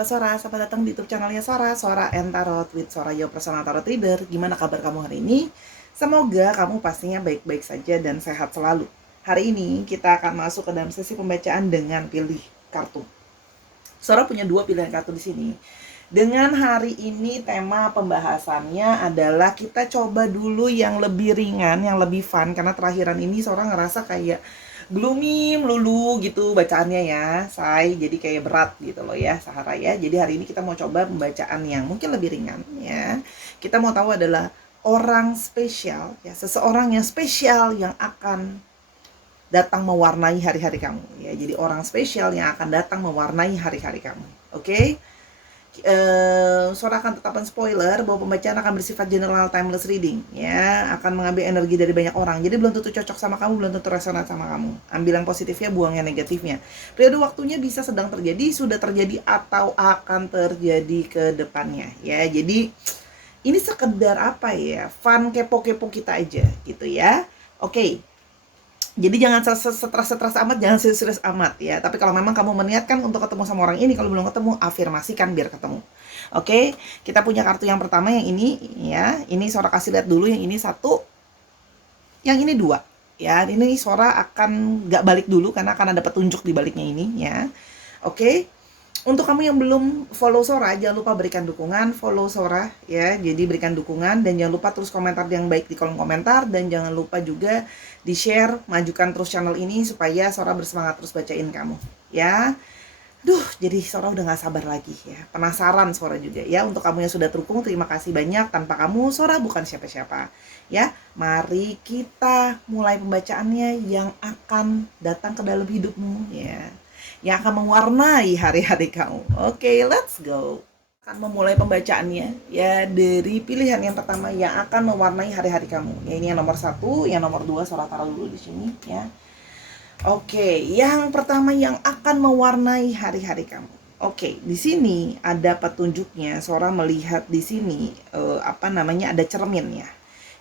sahabat Sora, selamat datang di YouTube channelnya Sora, Sora and Tarot with Sora, your personal tarot reader. Gimana kabar kamu hari ini? Semoga kamu pastinya baik-baik saja dan sehat selalu. Hari ini kita akan masuk ke dalam sesi pembacaan dengan pilih kartu. Sora punya dua pilihan kartu di sini. Dengan hari ini tema pembahasannya adalah kita coba dulu yang lebih ringan, yang lebih fun, karena terakhiran ini Sora ngerasa kayak gloomy melulu gitu bacaannya ya, say, jadi kayak berat gitu loh ya, Sahara ya. Jadi hari ini kita mau coba pembacaan yang mungkin lebih ringan ya. Kita mau tahu adalah orang spesial ya, seseorang yang spesial yang akan datang mewarnai hari-hari kamu ya. Jadi orang spesial yang akan datang mewarnai hari-hari kamu. Oke? Sora akan tetapkan spoiler bahwa pembacaan akan bersifat general timeless reading ya, akan mengambil energi dari banyak orang, jadi belum tentu cocok sama kamu, belum tentu resonat sama kamu. Ambil yang positifnya, buang yang negatifnya. Periode waktunya bisa sedang terjadi, sudah terjadi, atau akan terjadi ke depannya ya. Jadi ini sekedar apa ya, fun kepo-kepo kita aja gitu ya. Oke. Jadi jangan stres amat, jangan serius amat ya. Tapi kalau memang kamu meniatkan untuk ketemu sama orang ini, kalau belum ketemu, afirmasikan biar ketemu. Oke, kita punya kartu yang pertama yang ini ya. Ini Sora kasih lihat dulu, yang ini satu, yang ini dua. Ya, ini Sora akan nggak balik dulu karena akan ada petunjuk di baliknya ini ya. Oke. Untuk kamu yang belum follow Sora, jangan lupa berikan dukungan, follow Sora ya. Jadi berikan dukungan dan jangan lupa terus komentar yang baik di kolom komentar, dan jangan lupa juga di-share, majukan terus channel ini supaya Sora bersemangat terus bacain kamu ya. Jadi Sora udah gak sabar lagi ya. Penasaran Sora juga ya. Untuk kamu yang sudah dukung, terima kasih banyak. Tanpa kamu Sora bukan siapa-siapa ya. Mari kita mulai pembacaannya yang akan datang ke dalam hidupmu ya, yang akan mewarnai hari-hari kamu. Oke, let's go. Akan memulai pembacaannya ya dari pilihan yang pertama yang akan mewarnai hari-hari kamu. Ya, ini yang nomor satu, yang nomor dua Sora taruh dulu di sini ya. Oke, yang pertama yang akan mewarnai hari-hari kamu. Oke, di sini ada petunjuknya. Sora melihat di sini ada cermin ya.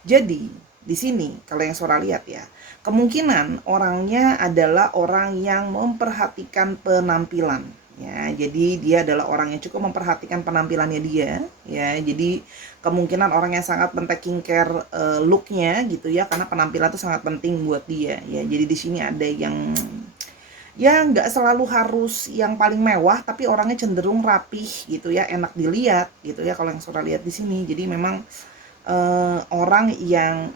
Jadi di sini kalau yang Sora lihat ya, kemungkinan orangnya adalah orang yang memperhatikan penampilan ya. Jadi dia adalah orang yang cukup memperhatikan penampilannya dia ya. Jadi kemungkinan orang yang sangat men-taking care looknya gitu ya, karena penampilan itu sangat penting buat dia ya. Jadi di sini ada yang ya nggak selalu harus yang paling mewah, tapi orangnya cenderung rapih gitu ya, enak dilihat gitu ya kalau yang Sora lihat di sini. Jadi memang orang yang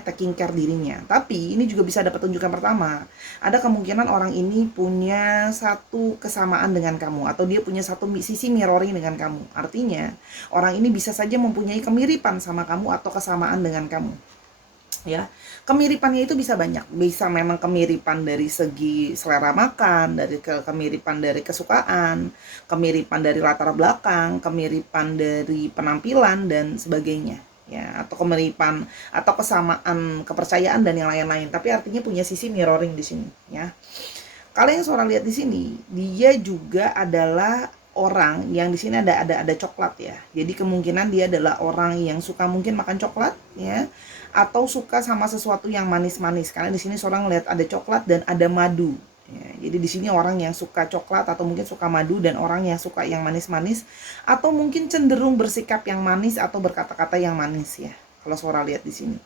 taking care dirinya. Tapi ini juga bisa ada petunjukan pertama. Ada kemungkinan orang ini punya satu kesamaan dengan kamu, atau dia punya satu sisi mirroring dengan kamu. Artinya orang ini bisa saja mempunyai kemiripan sama kamu atau kesamaan dengan kamu ya. Kemiripannya itu bisa banyak, bisa memang kemiripan dari segi selera makan, dari kemiripan dari kesukaan, kemiripan dari latar belakang, kemiripan dari penampilan dan sebagainya ya, atau kemiripan atau kesamaan kepercayaan dan yang lain-lain. Tapi artinya punya sisi mirroring di sini ya. Kalau yang Sora lihat di sini, dia juga adalah orang yang di sini ada coklat ya. Jadi kemungkinan dia adalah orang yang suka mungkin makan coklat ya, atau suka sama sesuatu yang manis-manis. Karena di sini Sora ngelihat ada coklat dan ada madu. Ya, jadi di sini orang yang suka coklat atau mungkin suka madu, dan orang yang suka yang manis-manis, atau mungkin cenderung bersikap yang manis atau berkata-kata yang manis ya. Kalau Sora lihat di sini.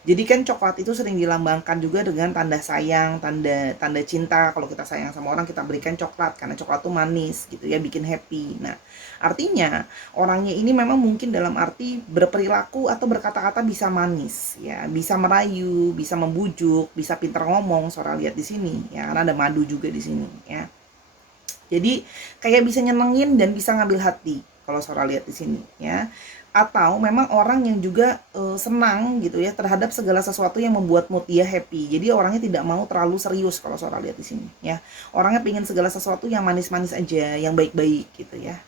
Jadi kan coklat itu sering dilambangkan juga dengan tanda sayang, tanda cinta. Kalau kita sayang sama orang, kita berikan coklat karena coklat itu manis gitu ya, bikin happy. Nah, artinya orangnya ini memang mungkin dalam arti berperilaku atau berkata-kata bisa manis ya, bisa merayu, bisa membujuk, bisa pintar ngomong. Sora lihat di sini ya, karena ada madu juga di sini ya. Jadi kayak bisa nyenengin dan bisa ngambil hati kalau Sora lihat di sini ya. Atau memang orang yang juga senang gitu ya terhadap segala sesuatu yang membuat mood dia happy. Jadi orangnya tidak mau terlalu serius kalau Sora lihat di sini ya. Orangnya pengen segala sesuatu yang manis-manis aja, yang baik-baik gitu ya.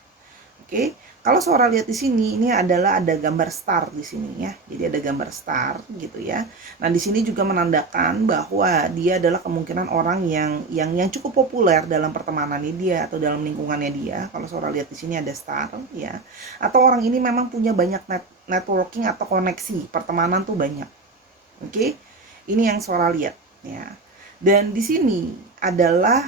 Oke, kalau Sora lihat di sini, ini adalah ada gambar star di sini ya. Jadi ada gambar star gitu ya. Nah, di sini juga menandakan bahwa dia adalah kemungkinan orang yang cukup populer dalam pertemanannya dia atau dalam lingkungannya dia. Kalau Sora lihat di sini ada star ya. Atau orang ini memang punya banyak networking atau koneksi, pertemanan tuh banyak. Oke. Ini yang Sora lihat ya. Dan di sini adalah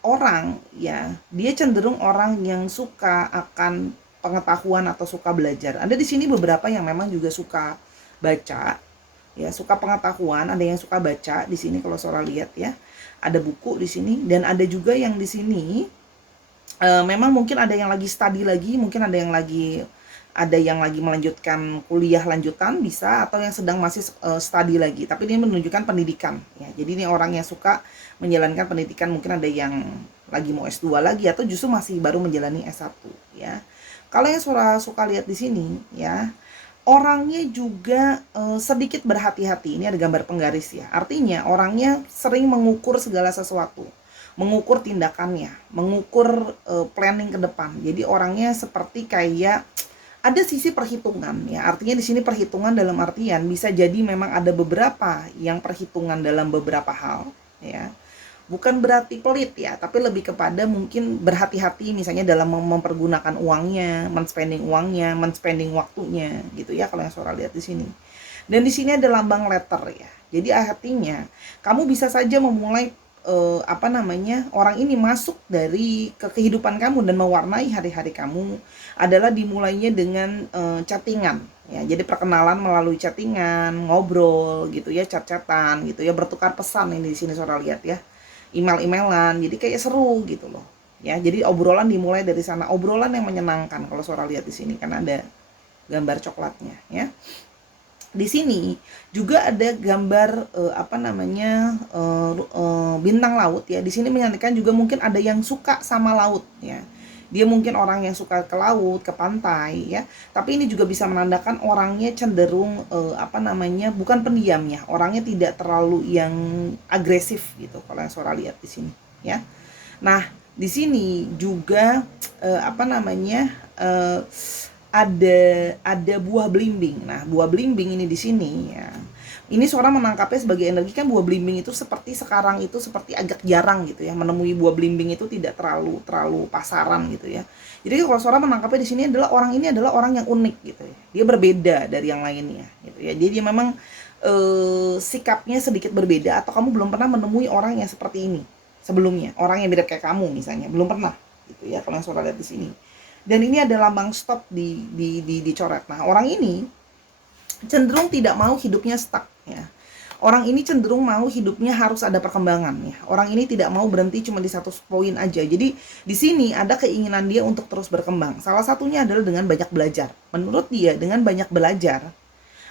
orang ya, dia cenderung orang yang suka akan pengetahuan atau suka belajar. Ada di sini beberapa yang memang juga suka baca, ya suka pengetahuan. Ada yang suka baca di sini kalau Sora lihat ya. Ada buku di sini dan ada juga yang di sini memang mungkin ada yang lagi studi lagi, mungkin ada yang lagi melanjutkan kuliah lanjutan bisa, atau yang sedang masih studi lagi, tapi dia menunjukkan pendidikan ya. Jadi ini orang yang suka menjalankan pendidikan, mungkin ada yang lagi mau S2 lagi atau justru masih baru menjalani S1 ya. Kalau yang suka lihat di sini ya, orangnya juga sedikit berhati-hati. Ini ada gambar penggaris ya. Artinya orangnya sering mengukur segala sesuatu, mengukur tindakannya, mengukur planning ke depan. Jadi orangnya seperti kayak ada sisi perhitungan ya. Artinya di sini perhitungan dalam artian bisa jadi memang ada beberapa yang perhitungan dalam beberapa hal ya. Bukan berarti pelit ya, tapi lebih kepada mungkin berhati-hati misalnya dalam mempergunakan uangnya, men-spending waktunya gitu ya, kalau yang Sora lihat di sini. Dan di sini ada lambang letter ya. Jadi artinya kamu bisa saja memulai orang ini masuk dari ke kehidupan kamu dan mewarnai hari-hari kamu adalah dimulainya dengan chattingan ya. Jadi perkenalan melalui chattingan, ngobrol gitu ya, chat-chatan gitu ya, bertukar pesan ini di sini Sora lihat ya. Email-emailan. Jadi kayak seru gitu loh. Ya, jadi obrolan dimulai dari sana, obrolan yang menyenangkan kalau Sora lihat di sini kan ada gambar coklatnya ya. Di sini juga ada gambar bintang laut ya. Di sini menyanyikan juga mungkin ada yang suka sama laut ya. Dia mungkin orang yang suka ke laut, ke pantai ya. Tapi ini juga bisa menandakan orangnya cenderung bukan pendiam ya. Orangnya tidak terlalu yang agresif gitu kalau yang Sora lihat di sini ya. Nah, di sini juga eh, apa namanya eh, ada buah belimbing. Nah, buah belimbing ini di sini ya. Ini Sora menangkapnya sebagai energi, kan buah belimbing itu seperti sekarang itu seperti agak jarang gitu ya. Menemui buah belimbing itu tidak terlalu pasaran gitu ya. Jadi kalau Sora menangkapnya di sini adalah orang ini adalah orang yang unik gitu ya. Dia berbeda dari yang lainnya gitu ya. Jadi dia memang sikapnya sedikit berbeda, atau kamu belum pernah menemui orang yang seperti ini sebelumnya. Orang yang mirip kayak kamu misalnya, belum pernah gitu ya kalau yang Sora lihat di sini. Dan ini ada lambang stop dicoret. Nah, orang ini cenderung tidak mau hidupnya stuck ya. Orang ini cenderung mau hidupnya harus ada perkembangan ya. Orang ini tidak mau berhenti cuma di satu poin aja. Jadi di sini ada keinginan dia untuk terus berkembang. Salah satunya adalah dengan banyak belajar. Menurut dia dengan banyak belajar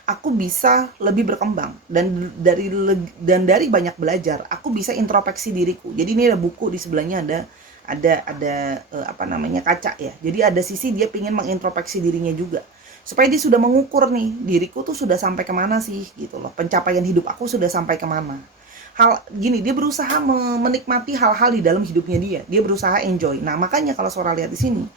aku bisa lebih berkembang, dan dari banyak belajar aku bisa introspeksi diriku. Jadi ini ada buku di sebelahnya, ada kaca ya. Jadi ada sisi dia ingin mengintrospeksi dirinya juga, supaya dia sudah mengukur nih, diriku tuh sudah sampai kemana sih gitu loh, pencapaian hidup aku sudah sampai kemana. Hal gini, dia berusaha menikmati hal-hal di dalam hidupnya, dia berusaha enjoy. Nah, makanya kalau Sora lihat di sini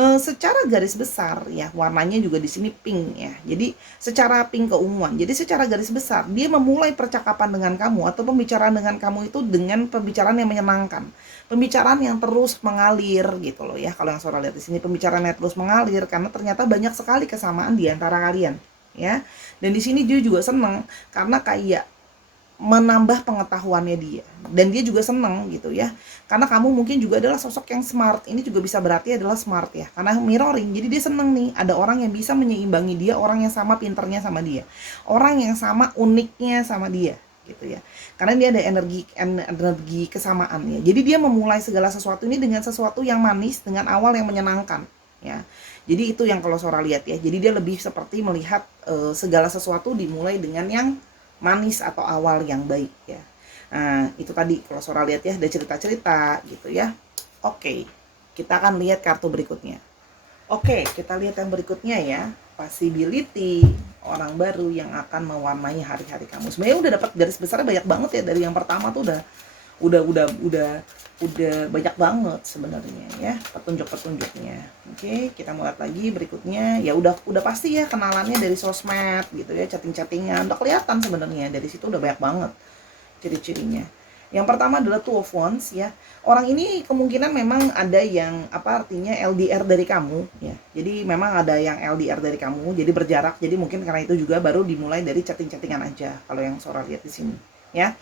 secara garis besar ya, warnanya juga di sini pink ya. Jadi secara pink keunguan. Jadi secara garis besar dia memulai percakapan dengan kamu atau pembicaraan dengan kamu itu dengan pembicaraan yang menyenangkan. Pembicaraan yang terus mengalir gitu loh ya. Kalau yang Sora lihat di sini pembicaraan yang terus mengalir karena ternyata banyak sekali kesamaan di antara kalian ya. Dan di sini dia juga senang karena kayak menambah pengetahuannya dia, dan dia juga seneng gitu ya, karena kamu mungkin juga adalah sosok yang smart. Ini juga bisa berarti adalah smart ya, karena mirroring. Jadi dia seneng nih ada orang yang bisa menyeimbangi dia, orang yang sama pinternya sama dia, orang yang sama uniknya sama dia gitu ya, karena dia ada energi kesamaan ya. Jadi dia memulai segala sesuatu ini dengan sesuatu yang manis, dengan awal yang menyenangkan ya. Jadi itu yang kalau Sora lihat ya. Jadi dia lebih seperti melihat segala sesuatu dimulai dengan yang manis atau awal yang baik ya. Nah, itu tadi kalau Sora lihat ya, ada cerita-cerita gitu ya. Oke, kita akan lihat kartu berikutnya. Oke, kita lihat yang berikutnya ya. Possibility, orang baru yang akan mewarnai hari-hari kamu. Sebenarnya udah dapat garis besarnya banyak banget ya, dari yang pertama tuh udah banyak banget sebenarnya ya petunjuk-petunjuknya. Oke, kita mulai lagi berikutnya. Ya udah pasti ya kenalannya dari sosmed gitu ya, chatting-chattingan. Udah kelihatan sebenarnya dari situ udah banyak banget ciri-cirinya. Yang pertama adalah Two of Wands ya. Orang ini kemungkinan memang ada yang artinya LDR dari kamu ya. Jadi memang ada yang LDR dari kamu, jadi berjarak. Jadi mungkin karena itu juga baru dimulai dari chatting-chattingan aja kalau yang Sora lihat di sini ya.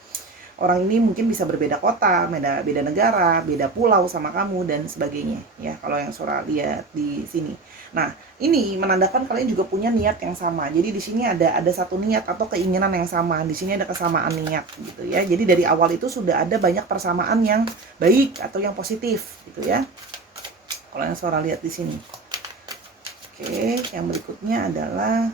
Orang ini mungkin bisa berbeda kota, beda negara, beda pulau sama kamu dan sebagainya ya. Kalau yang Sora lihat di sini. Nah, ini menandakan kalian juga punya niat yang sama. Jadi di sini ada satu niat atau keinginan yang sama. Di sini ada kesamaan niat gitu ya. Jadi dari awal itu sudah ada banyak persamaan yang baik atau yang positif gitu ya. Kalau yang Sora lihat di sini. Oke, yang berikutnya adalah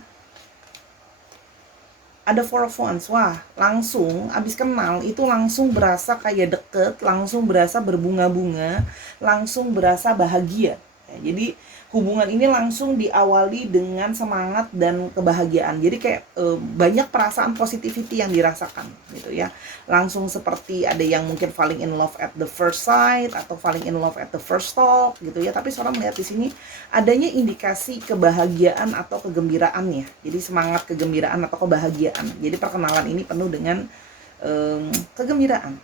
ada Four of Wands. Wah, langsung abis kenal itu langsung berasa kayak deket, langsung berasa berbunga-bunga, langsung berasa bahagia ya, jadi hubungan ini langsung diawali dengan semangat dan kebahagiaan. Jadi kayak banyak perasaan positivity yang dirasakan gitu ya. Langsung seperti ada yang mungkin falling in love at the first sight atau falling in love at the first talk gitu ya. Tapi seorang melihat di sini adanya indikasi kebahagiaan atau kegembiraan ya. Jadi semangat kegembiraan atau kebahagiaan. Jadi perkenalan ini penuh dengan kegembiraan.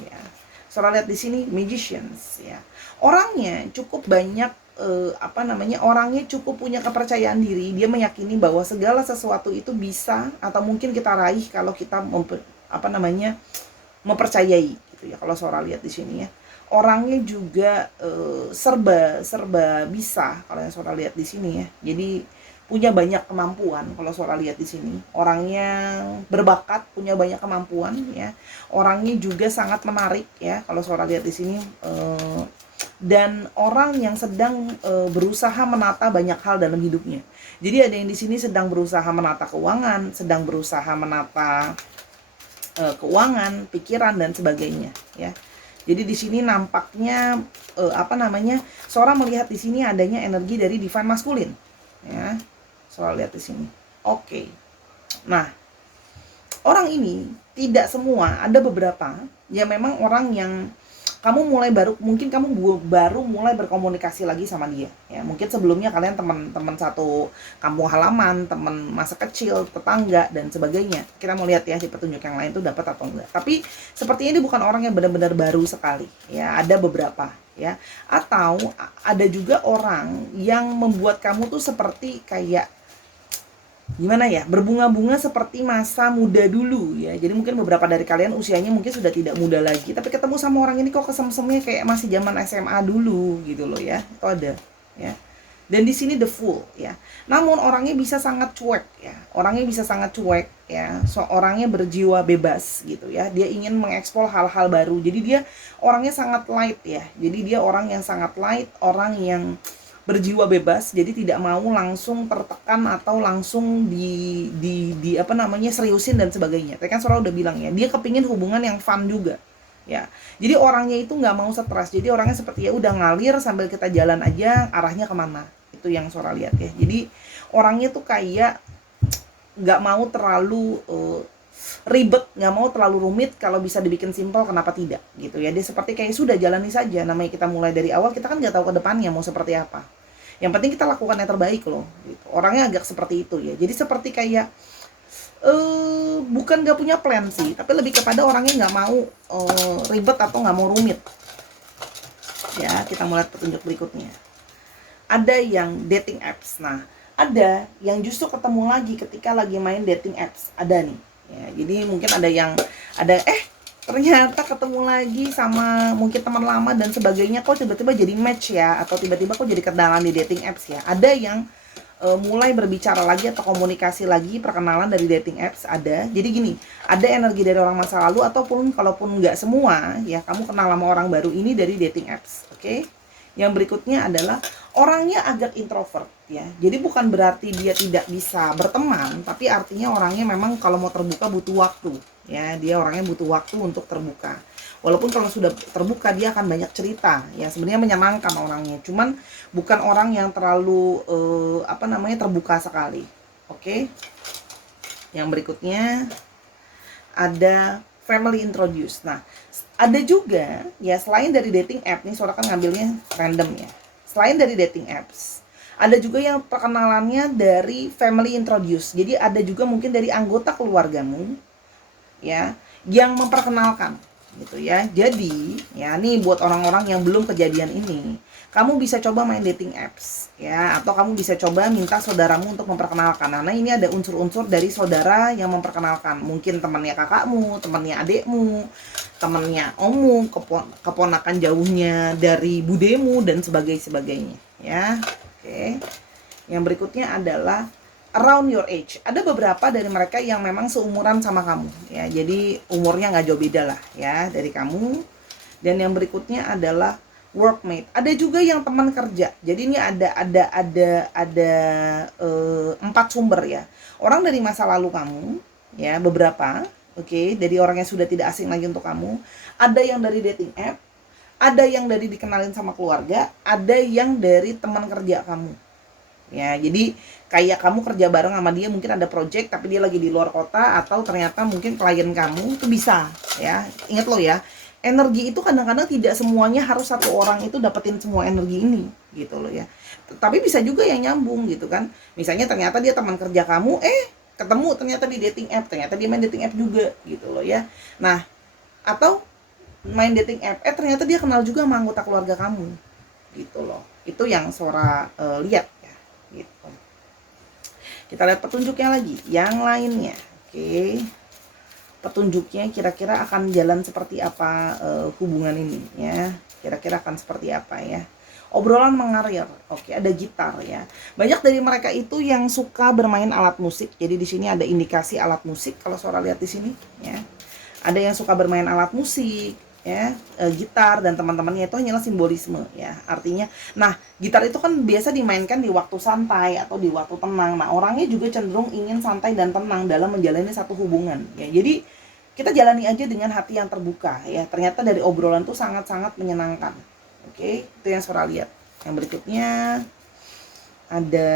Ya. Seorang lihat di sini magicians ya. Orangnya cukup banyak orangnya cukup punya kepercayaan diri. Dia meyakini bahwa segala sesuatu itu bisa atau mungkin kita raih kalau kita mempercayai gitu ya. Kalau Sora lihat di sini ya, orangnya juga serba bisa kalau yang Sora lihat di sini ya. Jadi punya banyak kemampuan kalau Sora lihat di sini. Orangnya berbakat, punya banyak kemampuan ya. Orangnya juga sangat menarik ya kalau Sora lihat di sini. Dan orang yang sedang berusaha menata banyak hal dalam hidupnya. Jadi ada yang di sini sedang berusaha menata keuangan, sedang berusaha menata keuangan, pikiran dan sebagainya ya. Jadi di sini nampaknya Sora melihat di sini adanya energi dari divine maskulin ya. Sora lihat di sini. Oke. Nah, orang ini tidak semua, ada beberapa ya memang orang yang kamu mungkin kamu baru mulai berkomunikasi lagi sama dia ya. Mungkin sebelumnya kalian teman-teman satu kampung halaman, teman masa kecil, tetangga dan sebagainya. Kita mau lihat ya di petunjuk yang lain tuh dapat atau enggak. Tapi sepertinya ini bukan orang yang benar-benar baru sekali ya, ada beberapa ya. Atau ada juga orang yang membuat kamu tuh seperti kayak gimana ya, berbunga-bunga seperti masa muda dulu ya. Jadi mungkin beberapa dari kalian usianya mungkin sudah tidak muda lagi, tapi ketemu sama orang ini kok kesemsemnya kayak masih zaman SMA dulu gitu loh ya. Itu ada ya. Dan di sini the Fool ya. Namun orangnya bisa sangat cuek ya. Orangnya bisa sangat cuek ya. Orangnya berjiwa bebas gitu ya. Dia ingin mengeksplor hal-hal baru. Jadi dia orangnya sangat light ya. Jadi dia orang yang sangat light, orang yang berjiwa bebas, jadi tidak mau langsung tertekan atau langsung seriusin dan sebagainya. Tadi kan Sora udah bilang ya, dia kepingin hubungan yang fun juga ya. Jadi orangnya itu nggak mau stres, jadi orangnya seperti ya udah ngalir sambil kita jalan aja, arahnya kemana, itu yang Sora lihat ya. Jadi orangnya tuh kayak nggak mau terlalu ribet, nggak mau terlalu rumit. Kalau bisa dibikin simpel, kenapa tidak gitu ya. Dia seperti kayak sudah jalani saja, namanya kita mulai dari awal, kita kan nggak tahu ke depannya mau seperti apa. Yang penting kita lakukan yang terbaik loh gitu. Orangnya agak seperti itu ya. Jadi seperti kayak bukan nggak punya plan sih, tapi lebih kepada orangnya nggak mau ribet atau nggak mau rumit ya. Kita mulai petunjuk berikutnya. Ada yang dating apps. Nah, ada yang justru ketemu lagi ketika lagi main dating apps. Ada nih ya. Jadi mungkin ada ternyata ketemu lagi sama mungkin teman lama dan sebagainya, kok tiba-tiba jadi match ya, atau tiba-tiba kok jadi kenalan di dating apps ya. Ada yang mulai berbicara lagi atau komunikasi lagi, perkenalan dari dating apps ada. Jadi gini, ada energi dari orang masa lalu, ataupun kalaupun nggak semua ya, kamu kenal sama orang baru ini dari dating apps. Oke. Yang berikutnya adalah orangnya agak introvert ya. Jadi bukan berarti dia tidak bisa berteman, tapi artinya orangnya memang kalau mau terbuka butuh waktu ya. Dia orangnya butuh waktu untuk terbuka. Walaupun kalau sudah terbuka dia akan banyak cerita ya, sebenarnya menyenangkan orangnya. Cuman bukan orang yang terlalu terbuka sekali. Oke. Yang berikutnya ada family introduce. Nah, ada juga ya, selain dari dating app nih, Sora kan ngambilnya random ya. Selain dari dating apps, ada juga yang perkenalannya dari family introduce. Jadi ada juga mungkin dari anggota keluargamu ya yang memperkenalkan gitu ya. Jadi ya nih buat orang-orang yang belum kejadian ini, kamu bisa coba main dating apps ya, atau kamu bisa coba minta saudaramu untuk memperkenalkan. Nah ini ada unsur-unsur dari saudara yang memperkenalkan, mungkin temannya kakakmu, temannya adekmu, temannya ommu, keponakan jauhnya dari budemu dan sebagainya ya. Oke, yang berikutnya adalah around your age. Ada beberapa dari mereka yang memang seumuran sama kamu ya, jadi umurnya nggak jauh beda lah ya dari kamu. Dan yang berikutnya adalah workmate. Ada juga yang teman kerja. Jadi ini ada 4 sumber ya. Orang dari masa lalu kamu ya, beberapa, oke, dari orang yang sudah tidak asing lagi untuk kamu. Ada yang dari dating app, ada yang dari dikenalin sama keluarga, ada yang dari teman kerja kamu. Ya, jadi kayak kamu kerja bareng sama dia, mungkin ada project tapi dia lagi di luar kota, atau ternyata mungkin klien kamu itu bisa ya. Ingat lo ya, energi itu kadang-kadang tidak semuanya harus satu orang itu dapetin semua energi ini gitu loh ya. Tapi bisa juga yang nyambung gitu kan. Misalnya ternyata dia teman kerja kamu, ketemu ternyata di dating app, ternyata dia main dating app juga gitu loh ya. Nah, atau main dating app, ternyata dia kenal juga sama anggota keluarga kamu gitu loh. Itu yang Sora lihat ya gitu. Kita lihat petunjuknya lagi, yang lainnya. Oke, petunjuknya kira-kira akan jalan seperti apa hubungan ini ya, kira-kira akan seperti apa ya. Obrolan mengalir. Oke, ada gitar ya. Banyak dari mereka itu yang suka bermain alat musik. Jadi di sini ada indikasi alat musik kalau Sora lihat di sini ya. Ada yang suka bermain alat musik ya, gitar dan teman-temannya itu hanyalah simbolisme ya. Artinya, nah, gitar itu kan biasa dimainkan di waktu santai atau di waktu tenang. Nah, orangnya juga cenderung ingin santai dan tenang dalam menjalani satu hubungan ya. Jadi kita jalani aja dengan hati yang terbuka ya. Ternyata dari obrolan tuh sangat-sangat menyenangkan. Oke, itu yang Sora lihat. Yang berikutnya ada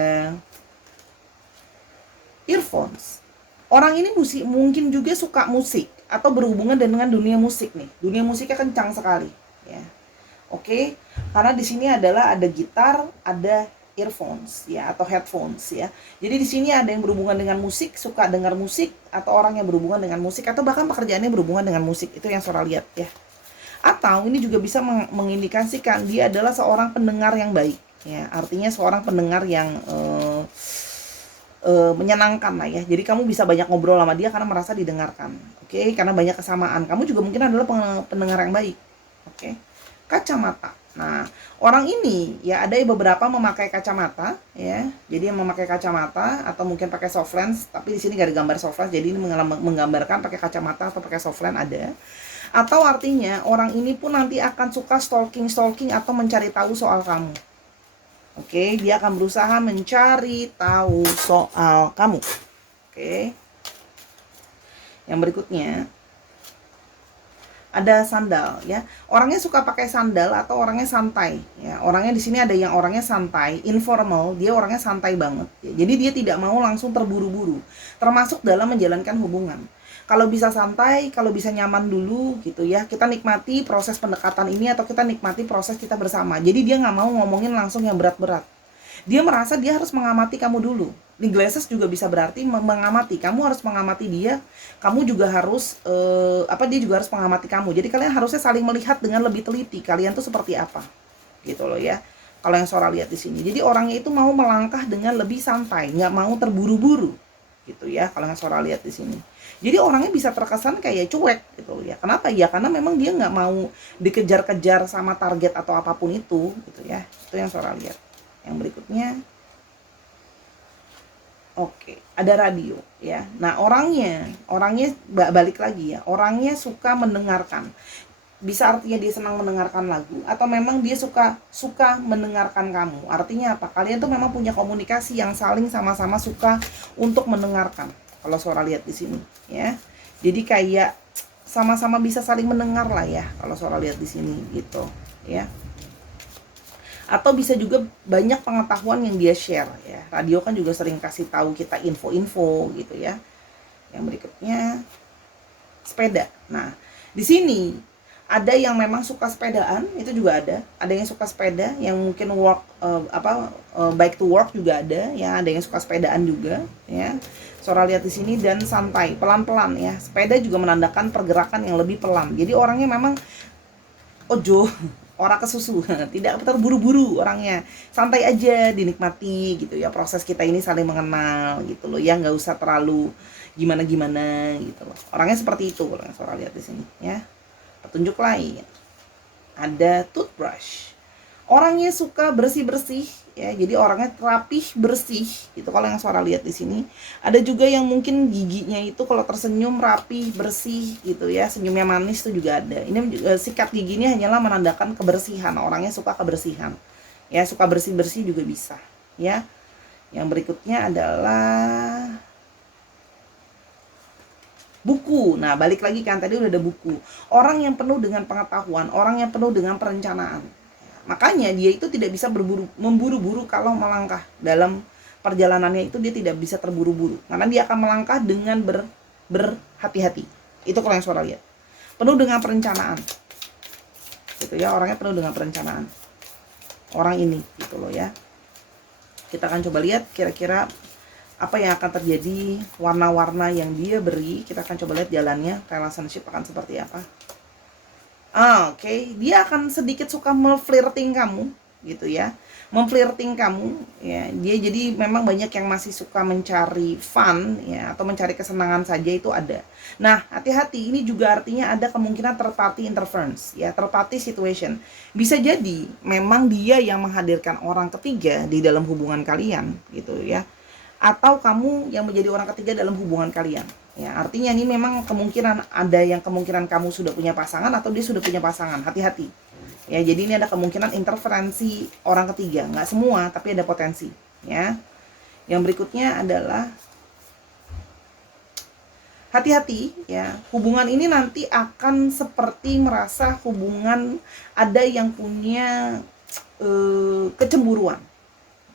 earphones. Orang ini mungkin juga suka musik atau berhubungan dengan dunia musik nih. Dunia musiknya kencang sekali ya. Oke, karena di sini adalah ada gitar, ada earphones ya, atau headphones ya. Jadi di sini ada yang berhubungan dengan musik, suka dengar musik, atau orang yang berhubungan dengan musik, atau bahkan pekerjaannya berhubungan dengan musik. Itu yang Sora lihat ya. Atau ini juga bisa mengindikasikan dia adalah seorang pendengar yang baik ya. Artinya seorang pendengar yang menyenangkan lah ya. Jadi kamu bisa banyak ngobrol sama dia karena merasa didengarkan. Oke, karena banyak kesamaan. Kamu juga mungkin adalah pendengar yang baik. Oke. Kacamata. Nah, orang ini ya, ada beberapa memakai kacamata ya. Jadi yang memakai kacamata atau mungkin pakai soft lens, tapi di sini gak ada gambar soft lens, jadi ini menggambarkan pakai kacamata atau pakai soft lens ada. Atau artinya orang ini pun nanti akan suka stalking atau mencari tahu soal kamu. Oke, dia akan berusaha mencari tahu soal kamu. Oke. Yang berikutnya ada sandal ya. Orangnya suka pakai sandal atau orangnya santai ya. Orangnya di sini ada yang orangnya santai, informal, dia orangnya santai banget ya. Jadi dia tidak mau langsung terburu-buru, termasuk dalam menjalankan hubungan. Kalau bisa santai, kalau bisa nyaman dulu gitu ya. Kita nikmati proses pendekatan ini atau kita nikmati proses kita bersama. Jadi dia nggak mau ngomongin langsung yang berat-berat. Dia merasa dia harus mengamati kamu dulu. Di glasses juga bisa berarti mengamati. Kamu harus mengamati dia. Kamu juga harus dia juga harus mengamati kamu. Jadi kalian harusnya saling melihat dengan lebih teliti. Kalian tuh seperti apa, gitu loh ya. Kalau yang Sora lihat di sini. Jadi orangnya itu mau melangkah dengan lebih santai, nggak mau terburu-buru, gitu ya. Kalau yang Sora lihat di sini. Jadi orangnya bisa terkesan kayak cuek gitu ya. Kenapa ya? Karena memang dia nggak mau dikejar-kejar sama target atau apapun itu, gitu ya. Itu yang Sora lihat. Yang berikutnya, oke, ada radio ya. Nah, orangnya balik lagi ya. Orangnya suka mendengarkan. Bisa artinya dia senang mendengarkan lagu, atau memang dia suka mendengarkan kamu. Artinya apa? Kalian tuh memang punya komunikasi yang saling sama-sama suka untuk mendengarkan. Kalau Sora lihat di sini ya. Jadi kayak sama-sama bisa saling mendengar lah ya kalau Sora lihat di sini gitu ya. Atau bisa juga banyak pengetahuan yang dia share ya. Radio kan juga sering kasih tahu kita info-info gitu ya. Yang berikutnya sepeda. Nah, di sini ada yang memang suka sepedaan, itu juga ada. Ada yang suka sepeda, yang mungkin bike to work juga ada ya. Ada yang suka sepedaan juga ya. Sora lihat di sini, dan santai, pelan-pelan ya. Sepeda juga menandakan pergerakan yang lebih pelan. Jadi orangnya memang ojo ora kesusu, tidak terburu-buru orangnya, santai aja, dinikmati gitu ya, proses kita ini saling mengenal gitu loh ya, nggak usah terlalu gimana-gimana gitu loh. Orangnya seperti itu kalau yang Sora lihat di sini ya. Petunjuk lain, ada toothbrush. Orangnya suka bersih-bersih ya, jadi orangnya rapih, bersih gitu kalau yang Sora lihat di sini. Ada juga yang mungkin giginya itu kalau tersenyum rapih, bersih gitu ya, senyumnya manis itu juga ada. Ini juga sikat giginya hanyalah menandakan kebersihan, orangnya suka kebersihan ya, suka bersih-bersih juga bisa ya. Yang berikutnya adalah buku. Nah, balik lagi kan tadi udah ada buku. Orang yang penuh dengan pengetahuan, orang yang penuh dengan perencanaan. Makanya dia itu tidak bisa memburu-buru kalau melangkah dalam perjalanannya, itu dia tidak bisa terburu-buru. Karena dia akan melangkah dengan berhati-hati. Itu kalau yang Sora lihat. Penuh dengan perencanaan. Gitu ya, orangnya penuh dengan perencanaan. Orang ini gitu loh ya. Kita akan coba lihat kira-kira apa yang akan terjadi, warna-warna yang dia beri. Kita akan coba lihat jalannya, relationship akan seperti apa. Oke, dia akan sedikit suka memflirting kamu gitu ya, memflirting kamu ya. Dia jadi memang banyak yang masih suka mencari fun ya, atau mencari kesenangan saja, itu ada. Nah, hati-hati, ini juga artinya ada kemungkinan third party interference ya, third party situation. Bisa jadi memang dia yang menghadirkan orang ketiga di dalam hubungan kalian gitu ya, atau kamu yang menjadi orang ketiga dalam hubungan kalian. Ya, artinya ini memang kemungkinan ada yang kemungkinan kamu sudah punya pasangan atau dia sudah punya pasangan. Hati-hati. Ya, jadi ini ada kemungkinan interferensi orang ketiga. Nggak semua, tapi ada potensi. Ya. Yang berikutnya adalah hati-hati ya. Hubungan ini nanti akan seperti merasa hubungan ada yang punya kecemburuan.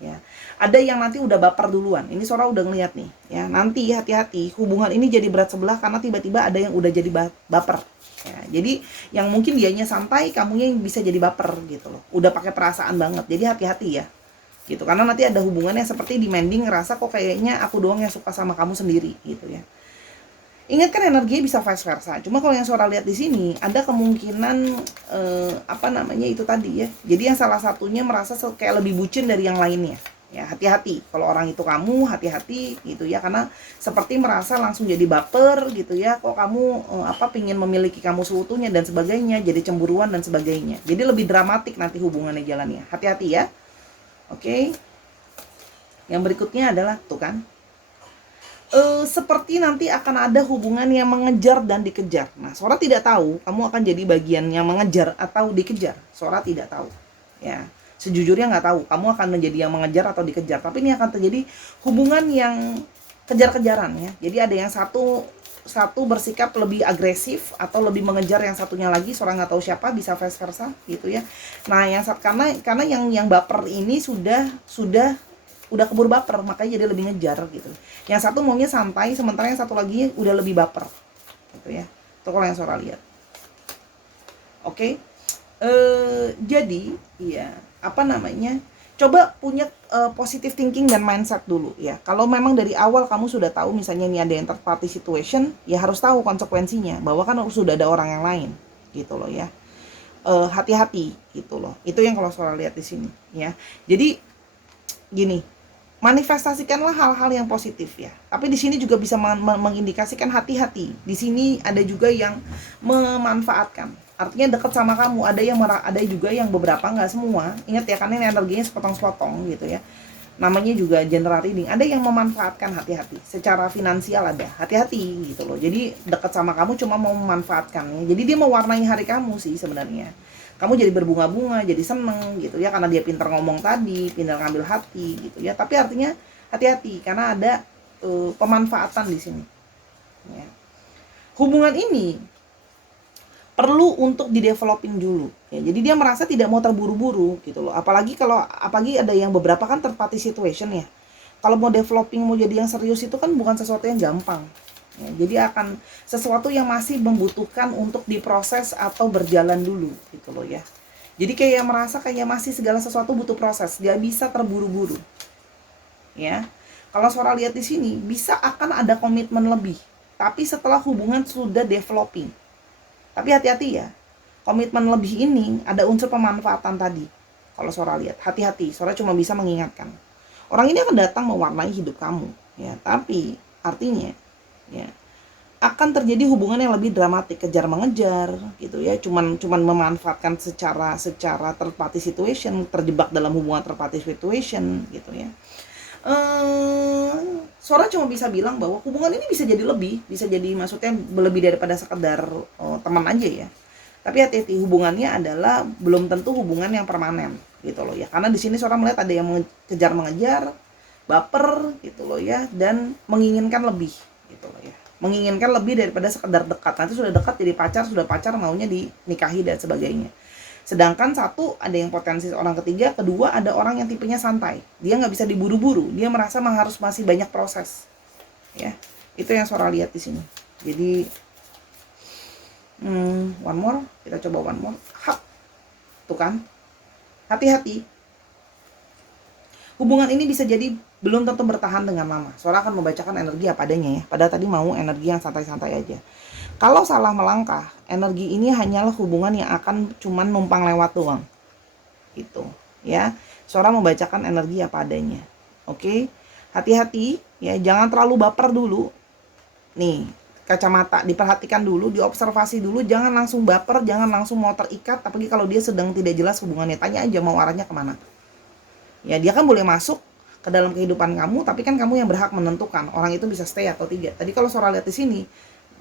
Ya. Ada yang nanti udah baper duluan. Ini Sora udah ngeliat nih ya. Nanti hati-hati, hubungan ini jadi berat sebelah karena tiba-tiba ada yang udah jadi baper ya. Jadi yang mungkin dianya santai, kamunya yang bisa jadi baper gitu loh. Udah pakai perasaan banget. Jadi hati-hati ya. Gitu. Karena nanti ada hubungannya seperti demanding, ngerasa kok kayaknya aku doang yang suka sama kamu sendiri gitu ya. Ingat kan energinya bisa vice versa. Cuma kalau yang Sora lihat di sini ada kemungkinan itu tadi ya. Jadi yang salah satunya merasa kayak lebih bucin dari yang lainnya. Ya, hati-hati. Kalau orang itu kamu, hati-hati gitu ya, karena seperti merasa langsung jadi baper gitu ya. Kok kamu pingin memiliki kamu seutuhnya dan sebagainya, jadi cemburuan dan sebagainya. Jadi lebih dramatik nanti hubungannya jalannya. Hati-hati ya. Oke. Yang berikutnya adalah tuh kan. Seperti nanti akan ada hubungan yang mengejar dan dikejar. Nah, Sora tidak tahu kamu akan jadi bagian yang mengejar atau dikejar. Sora tidak tahu. Ya, sejujurnya nggak tahu kamu akan menjadi yang mengejar atau dikejar. Tapi ini akan terjadi hubungan yang kejar-kejaran ya. Jadi ada yang satu bersikap lebih agresif atau lebih mengejar yang satunya lagi. Sora nggak tahu siapa, bisa vice versa gitu ya. Nah, karena yang baper ini udah keburu baper, makanya jadi lebih ngejar gitu. Yang satu maunya santai, sementara yang satu lagi udah lebih baper gitu ya. Itu kalau yang Sora lihat. Oke. Jadi ya coba punya positive thinking dan mindset dulu ya. Kalau memang dari awal kamu sudah tahu misalnya ini ada third party situation, ya harus tahu konsekuensinya, bahwa kan sudah ada orang yang lain gitu loh ya. Hati-hati gitu loh. Itu yang kalau Sora lihat di sini ya. Jadi gini, manifestasikanlah hal-hal yang positif ya. Tapi di sini juga bisa mengindikasikan hati-hati. Di sini ada juga yang memanfaatkan. Artinya dekat sama kamu, ada juga yang beberapa, nggak semua. Ingat ya, karena ini energinya sepotong-sepotong gitu ya. Namanya juga general reading. Ada yang memanfaatkan, hati-hati. Secara finansial ada, hati-hati gitu loh. Jadi dekat sama kamu cuma mau memanfaatkannya. Jadi dia mewarnai hari kamu sih sebenarnya. Kamu jadi berbunga-bunga, jadi seneng gitu ya, karena dia pintar ngomong tadi, pintar ngambil hati gitu ya. Tapi artinya hati-hati karena ada pemanfaatan di sini. Ya. Hubungan ini perlu untuk di-developing dulu. Ya, jadi dia merasa tidak mau terburu-buru gitu loh. Apalagi ada yang beberapa kan third party situation ya. Kalau mau developing, mau jadi yang serius itu kan bukan sesuatu yang gampang. Ya, jadi akan sesuatu yang masih membutuhkan untuk diproses atau berjalan dulu gitu loh ya. Jadi kayak merasa kayak masih segala sesuatu butuh proses, gak bisa terburu-buru ya. Kalau Sora lihat di sini, bisa akan ada komitmen lebih, tapi setelah hubungan sudah developing. Tapi hati-hati ya, komitmen lebih ini ada unsur pemanfaatan tadi. Kalau Sora lihat, hati-hati. Sora cuma bisa mengingatkan. Orang ini akan datang mewarnai hidup kamu, ya. Tapi artinya, ya, akan terjadi hubungan yang lebih dramatik, kejar mengejar, gitu ya. Cuman memanfaatkan secara third party situation, terjebak dalam hubungan third party situation, gitu ya. Sora cuma bisa bilang bahwa hubungan ini bisa jadi lebih, bisa jadi maksudnya lebih daripada sekedar teman aja ya. Tapi hati-hati, hubungannya adalah belum tentu hubungan yang permanen gitu loh ya. Karena di sini Sora melihat ada yang kejar mengejar, baper gitu loh ya, dan menginginkan lebih gitu loh ya. Menginginkan lebih daripada sekedar dekat. Nanti sudah dekat jadi pacar, sudah pacar maunya dinikahi dan sebagainya. Sedangkan satu, ada yang potensi orang ketiga, kedua ada orang yang tipenya santai. Dia nggak bisa diburu-buru, dia merasa harus masih banyak proses. Ya, itu yang Sora lihat di sini. Jadi, one more, kita coba one more. Hap, tuh kan, hati-hati. Hubungan ini bisa jadi belum tentu bertahan dengan lama. Sora akan membacakan energi apa adanya ya. Padahal tadi mau energi yang santai-santai aja. Kalau salah melangkah, energi ini hanyalah hubungan yang akan cuman numpang lewat doang. Gitu, ya. Sora membacakan energi apa adanya. Oke? Hati-hati ya, jangan terlalu baper dulu. Nih, kacamata diperhatikan dulu, diobservasi dulu, jangan langsung baper, jangan langsung mau terikat, apalagi kalau dia sedang tidak jelas hubungannya. Tanya aja mau arahnya kemana. Ya, dia kan boleh masuk ke dalam kehidupan kamu, tapi kan kamu yang berhak menentukan orang itu bisa stay atau tidak. Tadi kalau Sora lihat di sini,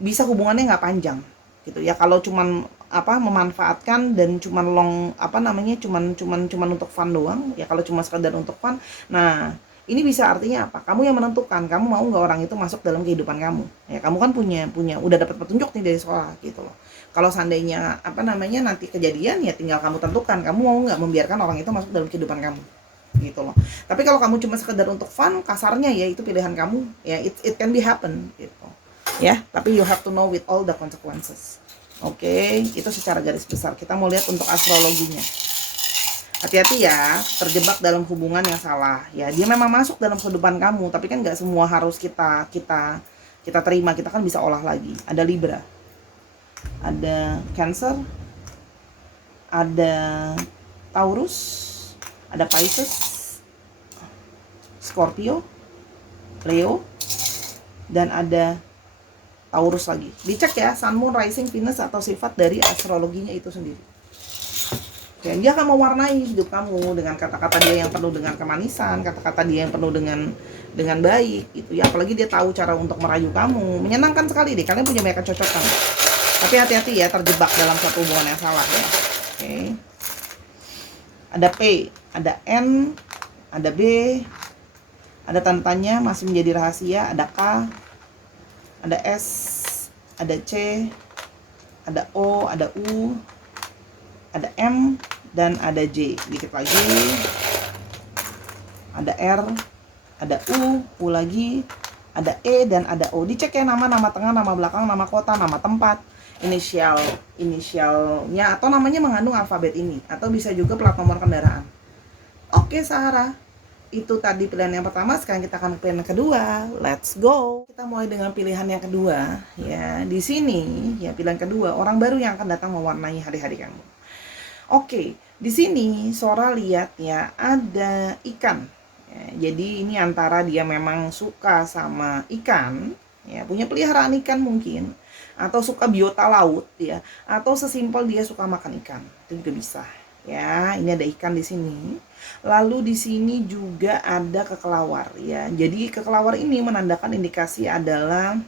bisa hubungannya nggak panjang gitu ya. Kalau cuman memanfaatkan dan cuman cuman untuk fun doang ya. Kalau cuma sekedar untuk fun, nah ini bisa artinya apa, kamu yang menentukan kamu mau nggak orang itu masuk dalam kehidupan kamu ya. Kamu kan punya udah dapat petunjuk nih dari sekolah gitu loh. Kalau seandainya nanti kejadian ya, tinggal kamu tentukan kamu mau nggak membiarkan orang itu masuk dalam kehidupan kamu gitu loh. Tapi kalau kamu cuma sekedar untuk fun, kasarnya ya itu pilihan kamu ya, it can be happen gitu ya, tapi you have to know with all the consequences. Oke, itu secara garis besar. Kita mau lihat untuk astrologinya. Hati-hati ya, terjebak dalam hubungan yang salah ya. Dia memang masuk dalam kehidupan kamu, tapi kan nggak semua harus kita terima. Kita kan bisa olah lagi. Ada Libra, ada Cancer, ada Taurus, ada Pisces, Scorpio, Leo, dan ada Taurus lagi. Dicek ya, Sun, Moon, Rising, Venus atau sifat dari astrologinya itu sendiri. Dan dia akan mewarnai hidup kamu dengan kata-kata dia yang penuh dengan kemanisan, kata-kata dia yang penuh dengan baik gitu ya. Apalagi dia tahu cara untuk merayu kamu. Menyenangkan sekali deh, kalian punya banyak kecocokan. Tapi hati-hati ya, terjebak dalam suatu hubungan yang salah ya. Oke. Ada P, ada N, ada B, ada tanda tanya masih menjadi rahasia, ada K, ada S, ada C, ada O, ada U, ada M, dan ada J. Dikit lagi, ada R, ada U lagi, ada E, dan ada O. Dicek ya, nama tengah, nama belakang, nama kota, nama tempat, inisialnya atau namanya mengandung alfabet ini, atau bisa juga plat nomor kendaraan. Oke, Sarah. Itu tadi pilihan yang pertama. Sekarang kita akan ke pilihan yang kedua. Let's go. Kita mulai dengan pilihan yang kedua ya. Di sini ya, pilihan kedua, orang baru yang akan datang mewarnai hari-hari kamu. Oke, di sini Sora lihat ya, ada ikan ya. Jadi ini antara dia memang suka sama ikan ya, punya peliharaan ikan mungkin, atau suka biota laut ya, atau sesimpel dia suka makan ikan. Itu juga bisa. Ya, ini ada ikan di sini. Lalu di sini juga ada kekelawar ya. Jadi kekelawar ini menandakan indikasi adalah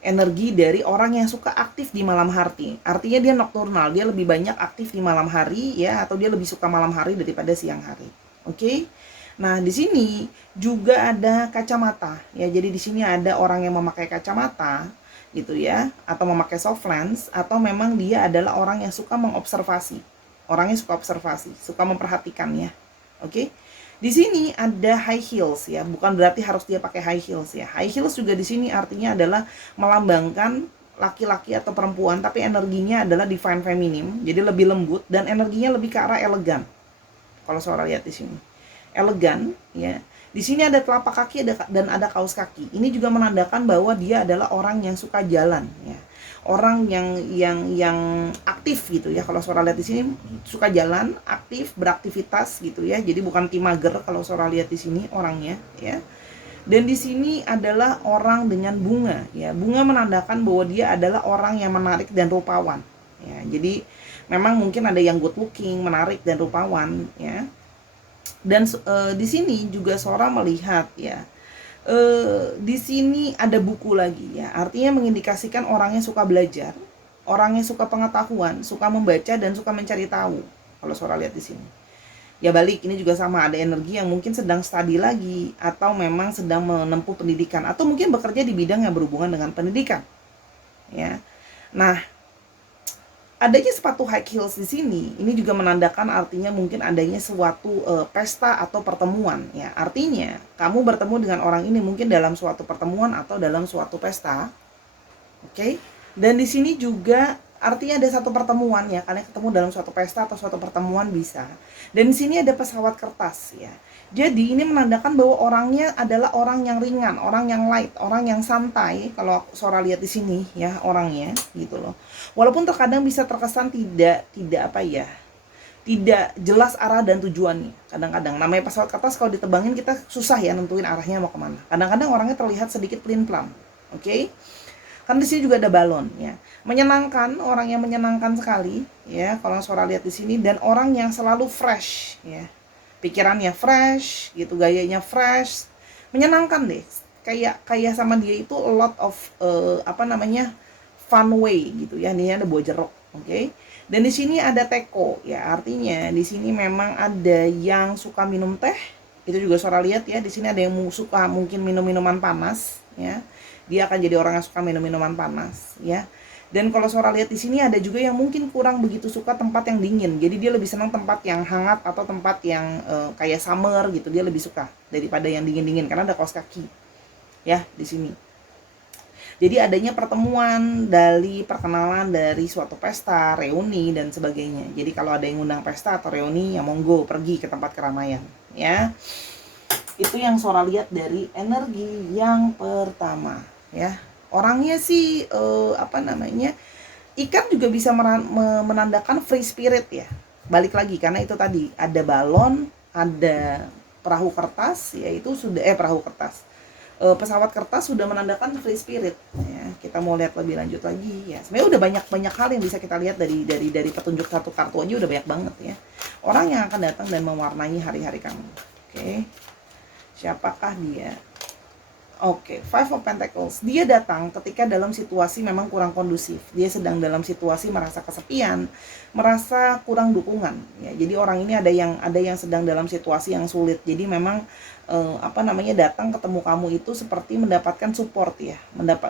energi dari orang yang suka aktif di malam hari. Artinya dia nokturnal, dia lebih banyak aktif di malam hari ya, atau dia lebih suka malam hari daripada siang hari. Oke. Nah, di sini juga ada kacamata ya. Jadi di sini ada orang yang memakai kacamata gitu ya, atau memakai soft lens, atau memang dia adalah orang yang suka mengobservasi. Orangnya suka observasi, suka memperhatikan ya. Oke. Di sini ada high heels ya, bukan berarti harus dia pakai high heels ya. High heels juga di sini artinya adalah melambangkan laki-laki atau perempuan, tapi energinya adalah divine feminine, jadi lebih lembut dan energinya lebih ke arah elegan. Kalau Sora lihat di sini, elegan, ya. Di sini ada telapak kaki dan ada kaos kaki. Ini juga menandakan bahwa dia adalah orang yang suka jalan, ya. Orang yang aktif gitu ya. Kalau Sora lihat di sini suka jalan, aktif, beraktivitas gitu ya. Jadi bukan timager kalau Sora lihat di sini orangnya, ya. Dan di sini adalah orang dengan bunga, ya. Bunga menandakan bahwa dia adalah orang yang menarik dan rupawan, ya. Jadi memang mungkin ada yang good looking, menarik dan rupawan, ya. Dan di sini juga Sora melihat, ya. Di sini ada buku lagi, ya. Artinya mengindikasikan orangnya suka belajar, orangnya suka pengetahuan, suka membaca dan suka mencari tahu. Kalau Sora lihat di sini. Ya balik, ini juga sama, ada energi yang mungkin sedang studi lagi, atau memang sedang menempuh pendidikan, atau mungkin bekerja di bidang yang berhubungan dengan pendidikan, ya. Nah, adanya sepatu high heels di sini, ini juga menandakan artinya mungkin adanya suatu pesta atau pertemuan, ya. Artinya kamu bertemu dengan orang ini mungkin dalam suatu pertemuan atau dalam suatu pesta, oke? Dan di sini juga artinya ada satu pertemuan, ya, kalian ketemu dalam suatu pesta atau suatu pertemuan bisa. Dan di sini ada pesawat kertas, ya. Jadi ini menandakan bahwa orangnya adalah orang yang ringan, orang yang light, orang yang santai. Kalau Sora lihat di sini, ya, orangnya gitu loh. Walaupun terkadang bisa terkesan tidak apa ya, tidak jelas arah dan tujuannya. Kadang-kadang namanya pesawat kertas, kalau ditebangin kita susah ya nentuin arahnya mau kemana. Kadang-kadang orangnya terlihat sedikit pelin-pelan, oke? Kan di sini juga ada balon, ya. Menyenangkan, orang yang menyenangkan sekali, ya, kalau Sora lihat di sini, dan orang yang selalu fresh, ya. Pikirannya fresh, gitu, gayanya fresh, menyenangkan deh. Kayak sama dia itu a lot of fun way gitu ya. Ini ada buah jeruk, oke? Dan di sini ada teko, ya, artinya di sini memang ada yang suka minum teh. Itu juga Sora lihat, ya. Di sini ada yang suka mungkin minum minuman panas, ya. Dia akan jadi orang yang suka minum minuman panas, ya. Dan kalau Sora lihat di sini ada juga yang mungkin kurang begitu suka tempat yang dingin. Jadi dia lebih senang tempat yang hangat atau tempat yang kayak summer gitu. Dia lebih suka daripada yang dingin-dingin karena ada kaos kaki, ya, di sini. Jadi adanya pertemuan dari perkenalan dari suatu pesta, reuni dan sebagainya. Jadi kalau ada yang undang pesta atau reuni, ya monggo pergi ke tempat keramaian, ya. Itu yang Sora lihat dari energi yang pertama, ya. Orangnya sih ikan juga bisa menandakan free spirit, ya. Balik lagi karena itu tadi ada balon, ada perahu kertas, yaitu sudah perahu kertas. Pesawat kertas sudah menandakan free spirit, ya. Kita mau lihat lebih lanjut lagi, ya. Sebenarnya udah banyak hal yang bisa kita lihat dari petunjuk satu kartu aja udah banyak banget, ya. Orang yang akan datang dan mewarnai hari-hari kamu. Oke. Siapakah dia? Oke, Five of Pentacles. Dia datang ketika dalam situasi memang kurang kondusif. Dia sedang dalam situasi merasa kesepian, merasa kurang dukungan. Ya, jadi orang ini ada yang sedang dalam situasi yang sulit. Jadi memang datang ketemu kamu itu seperti mendapatkan support, ya.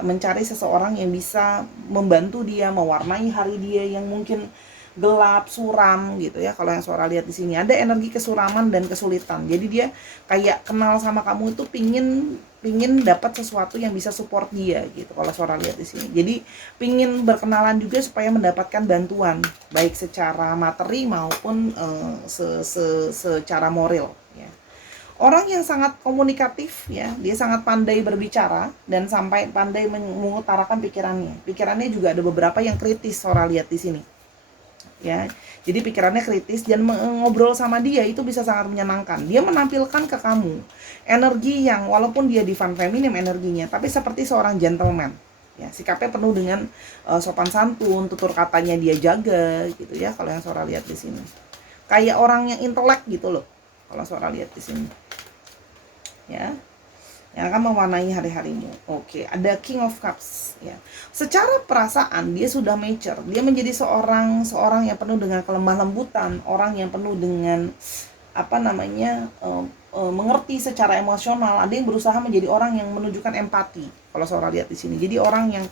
Mencari seseorang yang bisa membantu dia, mewarnai hari dia yang mungkin gelap, suram gitu ya. Kalau yang Sora lihat di sini ada energi kesuraman dan kesulitan. Jadi dia kayak kenal sama kamu itu pingin dapat sesuatu yang bisa support dia gitu. Kalau Sora lihat di sini. Jadi pingin berkenalan juga supaya mendapatkan bantuan baik secara materi maupun secara moral, ya. Orang yang sangat komunikatif, ya. Dia sangat pandai berbicara dan sampai pandai mengutarakan pikirannya. Pikirannya juga ada beberapa yang kritis Sora lihat di sini. Ya, jadi pikirannya kritis dan ngobrol sama dia itu bisa sangat menyenangkan. Dia menampilkan ke kamu energi yang walaupun dia divine feminim energinya, tapi seperti seorang gentleman. Ya, sikapnya penuh dengan sopan santun, tutur katanya dia jaga gitu ya. Kalau yang Sora lihat di sini, kayak orang yang intelek gitu loh. Kalau Sora lihat di sini, ya, yang akan mewarnai hari-harimu. Oke, ada King of Cups, ya. Secara perasaan dia sudah mature. Dia menjadi seorang yang penuh dengan kelemah lembutan, orang yang penuh dengan mengerti secara emosional. Ada yang berusaha menjadi orang yang menunjukkan empati. Kalau Sora lihat di sini, jadi orang yang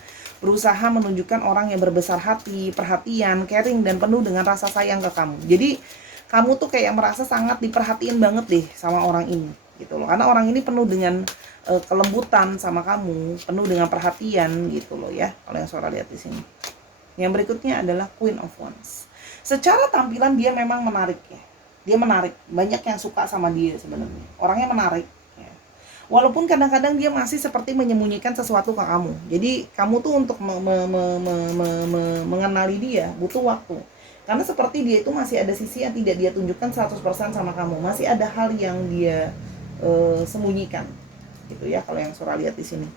berusaha menunjukkan orang yang berbesar hati, perhatian, caring dan penuh dengan rasa sayang ke kamu. Jadi kamu tuh kayak merasa sangat diperhatiin banget deh sama orang ini, gitu loh. Karena orang ini penuh dengan kelembutan sama kamu, penuh dengan perhatian gitu loh, ya. Kalau yang Sora lihat di sini. Yang berikutnya adalah Queen of Wands. Secara tampilan dia memang menarik, ya. Dia menarik, banyak yang suka sama dia sebenarnya. Orangnya menarik. Ya. Walaupun kadang-kadang dia masih seperti menyembunyikan sesuatu ke kamu. Jadi kamu tuh untuk mengenali dia butuh waktu. Karena seperti dia itu masih ada sisi yang tidak dia tunjukkan 100% sama kamu. Masih ada hal yang dia sembunyikan. Gitu ya kalau yang Sora lihat di sini.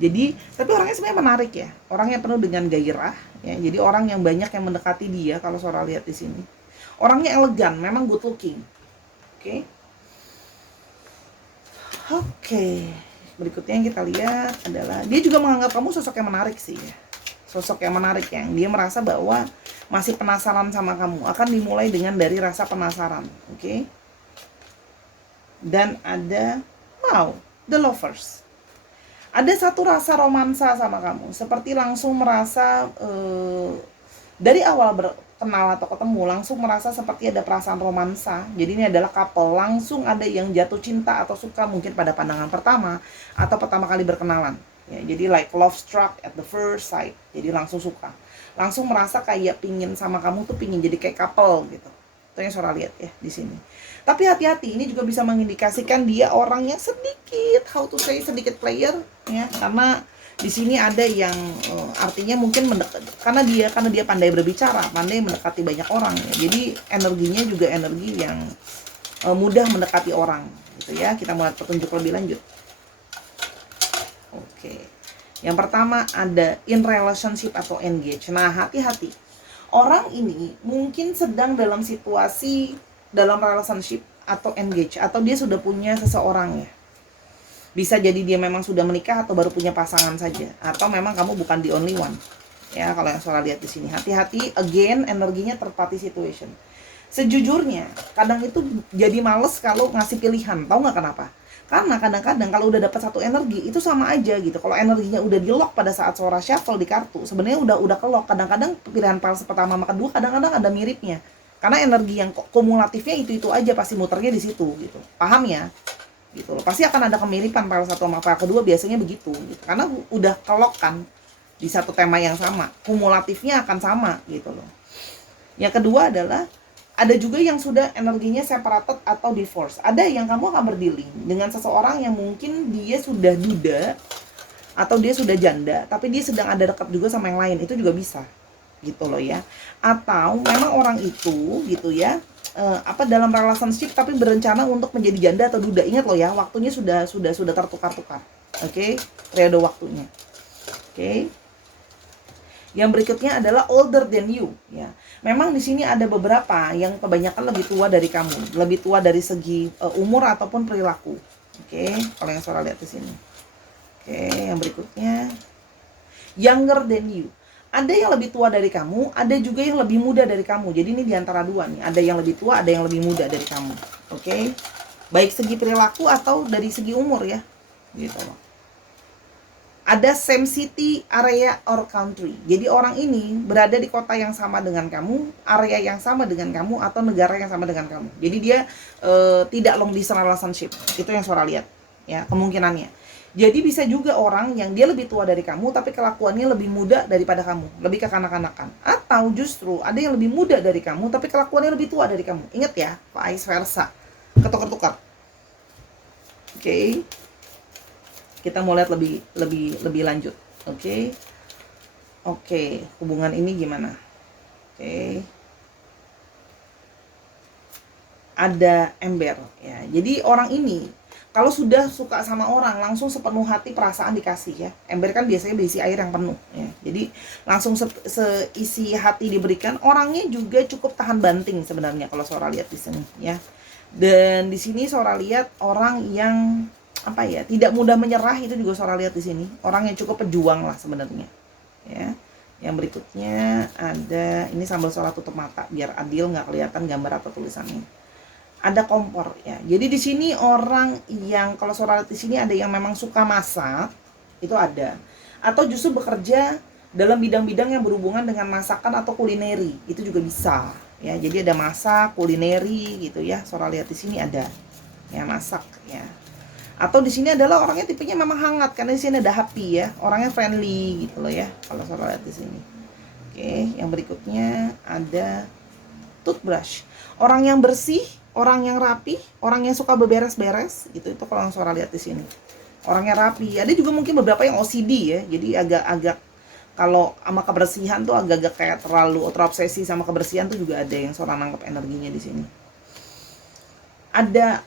Jadi, tapi orangnya sebenarnya menarik ya. Orangnya penuh dengan gairah ya. Jadi orang yang banyak yang mendekati dia kalau Sora lihat di sini. Orangnya elegan, memang good looking. Oke. Oke. Berikutnya yang kita lihat adalah dia juga menganggap kamu sosok yang menarik sih ya. Sosok yang menarik yang dia merasa bahwa masih penasaran sama kamu. Akan dimulai dengan dari rasa penasaran, oke? Dan ada wow, the lovers. Ada satu rasa romansa sama kamu, seperti langsung merasa dari awal berkenal atau ketemu langsung merasa seperti ada perasaan romansa. Jadi ini adalah couple, langsung ada yang jatuh cinta atau suka mungkin pada pandangan pertama atau pertama kali berkenalan. Ya, jadi like love struck at the first sight. Jadi langsung suka, langsung merasa kayak pingin sama kamu tuh, pingin jadi kayak couple gitu. Itu yang Sora lihat ya di sini. Tapi hati-hati, ini juga bisa mengindikasikan dia orang yang sedikit sedikit player ya, karena di sini ada yang artinya mungkin karena dia pandai berbicara, pandai mendekati banyak orang ya. Jadi energinya juga energi yang mudah mendekati orang gitu ya. Kita mulai petunjuk lebih lanjut. Oke. Yang pertama ada in relationship atau engage. Nah, hati-hati. Orang ini mungkin sedang dalam situasi dalam relationship atau engage, atau dia sudah punya seseorang ya. Bisa jadi dia memang sudah menikah atau baru punya pasangan saja, atau memang kamu bukan the only one. Ya, kalau yang Sora lihat di sini, hati-hati, again energinya third party situation. Sejujurnya, kadang itu jadi males kalau ngasih pilihan. Tahu nggak kenapa? Karena kadang-kadang kalau udah dapat satu energi itu sama aja gitu. Kalau energinya udah di lock pada saat Sora shuffle di kartu, sebenarnya udah ke lock. Kadang-kadang pilihan pertama sama kedua kadang-kadang ada miripnya. Karena energi yang kumulatifnya itu aja pasti muternya di situ gitu. Paham ya? Gitu loh. Pasti akan ada kemiripan file satu sama file kedua, biasanya begitu gitu. Karena udah kelok kan di satu tema yang sama, kumulatifnya akan sama gitu loh. Yang kedua adalah ada juga yang sudah energinya separated atau divorce. Ada yang kamu akan berdealing dengan seseorang yang mungkin dia sudah duda atau dia sudah janda, tapi dia sedang ada dekat juga sama yang lain. Itu juga bisa gitu loh ya. Atau memang orang itu gitu ya, dalam relationship tapi berencana untuk menjadi janda atau duda. Ingat loh ya, waktunya sudah tertukar-tukar. Oke, periode waktunya. Oke. Yang berikutnya adalah older than you ya. Memang di sini ada beberapa yang kebanyakan lebih tua dari kamu, lebih tua dari segi umur ataupun perilaku. Oke, kalau yang Sora lihat di sini. Oke, yang berikutnya younger than you. Ada yang lebih tua dari kamu, ada juga yang lebih muda dari kamu. Jadi ini diantara dua nih. Ada yang lebih tua, ada yang lebih muda dari kamu. Oke? Baik segi perilaku atau dari segi umur ya. Gitu loh. Ada same city, area, or country. Jadi orang ini berada di kota yang sama dengan kamu, area yang sama dengan kamu, atau negara yang sama dengan kamu. Jadi dia tidak long distance relationship. Itu yang Sora lihat. Ya, kemungkinannya. Jadi bisa juga orang yang dia lebih tua dari kamu tapi kelakuannya lebih muda daripada kamu, lebih kekanak-kanakan. Atau justru ada yang lebih muda dari kamu tapi kelakuannya lebih tua dari kamu. Ingat ya, vice versa. Ketukar-tukar. Oke. Kita mau lihat lebih lanjut. Oke. Oke, hubungan ini gimana? Oke. Ada ember ya. Jadi orang ini kalau sudah suka sama orang, langsung sepenuh hati perasaan dikasih ya. Ember kan biasanya berisi air yang penuh ya. Jadi langsung seisi hati diberikan. Orangnya juga cukup tahan banting sebenarnya kalau Sora lihat di sini ya. Dan di sini Sora lihat orang yang tidak mudah menyerah, itu juga Sora lihat di sini. Orang yang cukup pejuang lah sebenarnya. Ya. Yang berikutnya ada ini sambil Sora tutup mata biar adil nggak kelihatan gambar atau tulisannya. Ada kompor ya. Jadi di sini orang yang kalau Sora lihat di sini ada yang memang suka masak, itu ada. Atau justru bekerja dalam bidang-bidang yang berhubungan dengan masakan atau kulineri, itu juga bisa ya. Jadi ada masak, kulineri gitu ya. Sora lihat di sini ada ya masak ya. Atau di sini adalah orangnya tipenya memang hangat karena di sini ada happy ya. Orangnya friendly gitu loh ya kalau Sora lihat di sini. Oke, yang berikutnya ada toothbrush. Orang yang bersih orang yang rapi, orang yang suka beberes-beres gitu. Itu kalau yang Sora lihat di sini. Orangnya rapi. Ada juga mungkin beberapa yang OCD ya. Jadi agak-agak kalau sama kebersihan tuh agak-agak kayak terlalu terobsesi sama kebersihan tuh juga ada yang Sora nangkep energinya di sini. Ada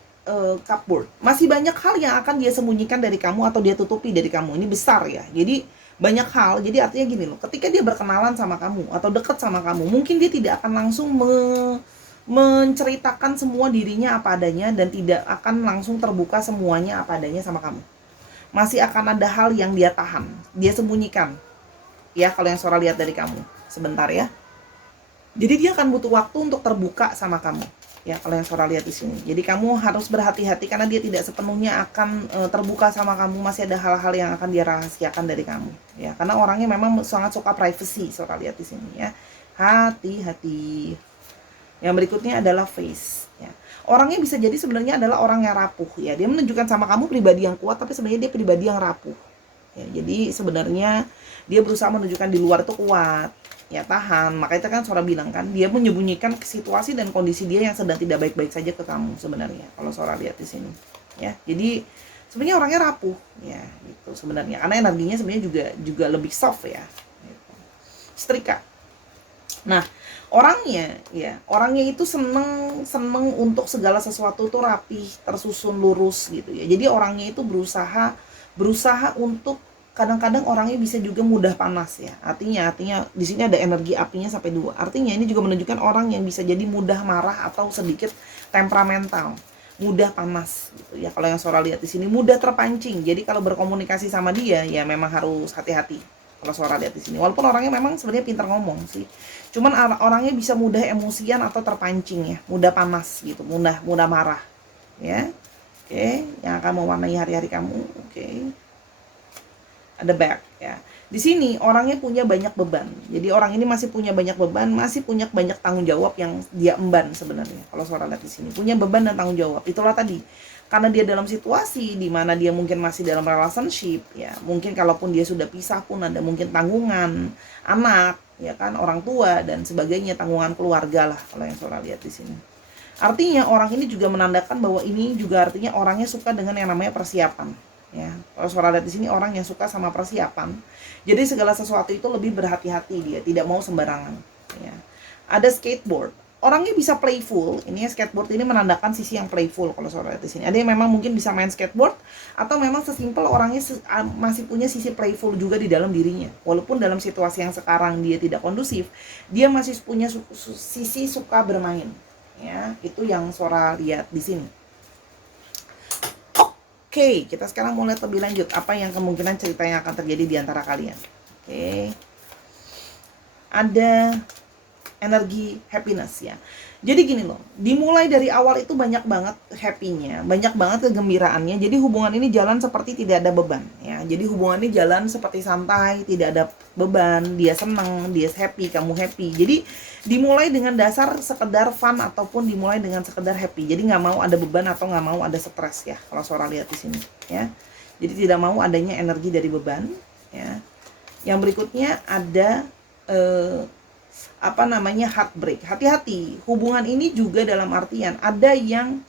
cupboard. Masih banyak hal yang akan dia sembunyikan dari kamu atau dia tutupi dari kamu. Ini besar ya. Jadi banyak hal. Jadi artinya gini loh, ketika dia berkenalan sama kamu atau deket sama kamu, mungkin dia tidak akan langsung menceritakan semua dirinya apa adanya dan tidak akan langsung terbuka semuanya apa adanya sama kamu. Masih akan ada hal yang dia tahan, dia sembunyikan. Ya, kalau yang Sora lihat dari kamu. Sebentar ya. Jadi dia akan butuh waktu untuk terbuka sama kamu. Ya, kalau yang Sora lihat di sini. Jadi kamu harus berhati-hati karena dia tidak sepenuhnya akan terbuka sama kamu. Masih ada hal-hal yang akan dia rahasiakan dari kamu. Ya, karena orangnya memang sangat suka privacy, Sora lihat di sini ya. Hati-hati. Yang berikutnya adalah face. Ya. Orangnya bisa jadi sebenarnya adalah orang yang rapuh. Ya, dia menunjukkan sama kamu pribadi yang kuat, tapi sebenarnya dia pribadi yang rapuh. Ya, jadi sebenarnya dia berusaha menunjukkan di luar itu kuat, ya tahan. Makanya itu kan Sora bilang kan, dia menyembunyikan situasi dan kondisi dia yang sedang tidak baik-baik saja ke kamu sebenarnya. Kalau Sora lihat di sini, ya. Jadi sebenarnya orangnya rapuh, ya gitu sebenarnya. Karena energinya sebenarnya juga lebih soft ya. Gitu. Setrika. Nah, orangnya itu seneng untuk segala sesuatu tuh rapih, tersusun, lurus gitu ya. Jadi orangnya itu berusaha untuk kadang-kadang orangnya bisa juga mudah panas ya. Artinya di sini ada energi apinya sampai 2. Artinya ini juga menunjukkan orang yang bisa jadi mudah marah atau sedikit temperamental, mudah panas gitu ya. Kalau yang Sora lihat di sini mudah terpancing. Jadi kalau berkomunikasi sama dia ya memang harus hati-hati. Kalau Sora lihat di sini, walaupun orangnya memang sebenarnya pintar ngomong sih, cuman orangnya bisa mudah emosian atau terpancing ya, mudah panas gitu, mudah marah ya. Oke, yang akan mewarnai hari-hari kamu. Oke. Ada back ya. Di sini orangnya punya banyak beban. Jadi orang ini masih punya banyak beban, masih punya banyak tanggung jawab yang dia emban sebenarnya. Kalau Sora lihat di sini, punya beban dan tanggung jawab. Itulah tadi. Karena dia dalam situasi di mana dia mungkin masih dalam relationship ya. Mungkin kalaupun dia sudah pisah pun ada mungkin tanggungan anak, ya kan, orang tua dan sebagainya, tanggungan keluarga lah kalau yang Sora lihat di sini. Artinya orang ini juga menandakan bahwa ini juga artinya orangnya suka dengan yang namanya persiapan. Ya, kalau Sora lihat di sini orang yang suka sama persiapan. Jadi segala sesuatu itu lebih berhati-hati, dia tidak mau sembarangan. Ya. Ada skateboard. Orangnya bisa playful. Ini skateboard ini menandakan sisi yang playful kalau Sora lihat di sini. Ada yang memang mungkin bisa main skateboard atau memang sesimpel orangnya masih punya sisi playful juga di dalam dirinya. Walaupun dalam situasi yang sekarang dia tidak kondusif, dia masih punya sisi suka bermain. Ya, itu yang Sora lihat di sini. Oke, kita sekarang mau lihat lebih lanjut apa yang kemungkinan cerita yang akan terjadi di antara kalian. Oke. Ada energi happiness ya. Jadi gini loh, dimulai dari awal itu banyak banget happy-nya, banyak banget kegembiraannya. Jadi hubungan ini jalan seperti tidak ada beban ya. Jadi hubungan ini jalan seperti santai, tidak ada beban, dia senang, dia happy, kamu happy. Jadi dimulai dengan dasar sekedar fun ataupun dimulai dengan sekedar happy. Jadi nggak mau ada beban atau nggak mau ada stres ya. Kalau Sora lihat di sini ya. Jadi tidak mau adanya energi dari beban ya. Yang berikutnya ada heartbreak. Hati-hati, hubungan ini juga dalam artian ada yang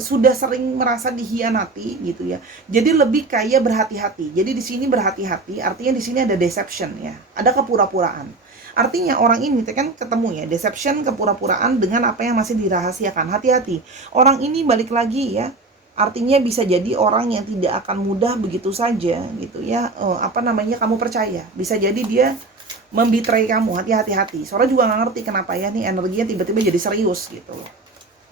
sudah sering merasa dihianati gitu ya. Jadi lebih kayak berhati-hati. Jadi di sini berhati-hati, artinya di sini ada deception ya. Ada kepura-puraan. Artinya orang ini kan ketemu ya, deception, kepura-puraan dengan apa yang masih dirahasiakan. Hati-hati. Orang ini balik lagi ya. Artinya bisa jadi orang yang tidak akan mudah begitu saja gitu ya. Kamu percaya. Bisa jadi dia membetray kamu, hati-hati. Sora juga nggak ngerti kenapa ya nih energinya tiba-tiba jadi serius gitu loh.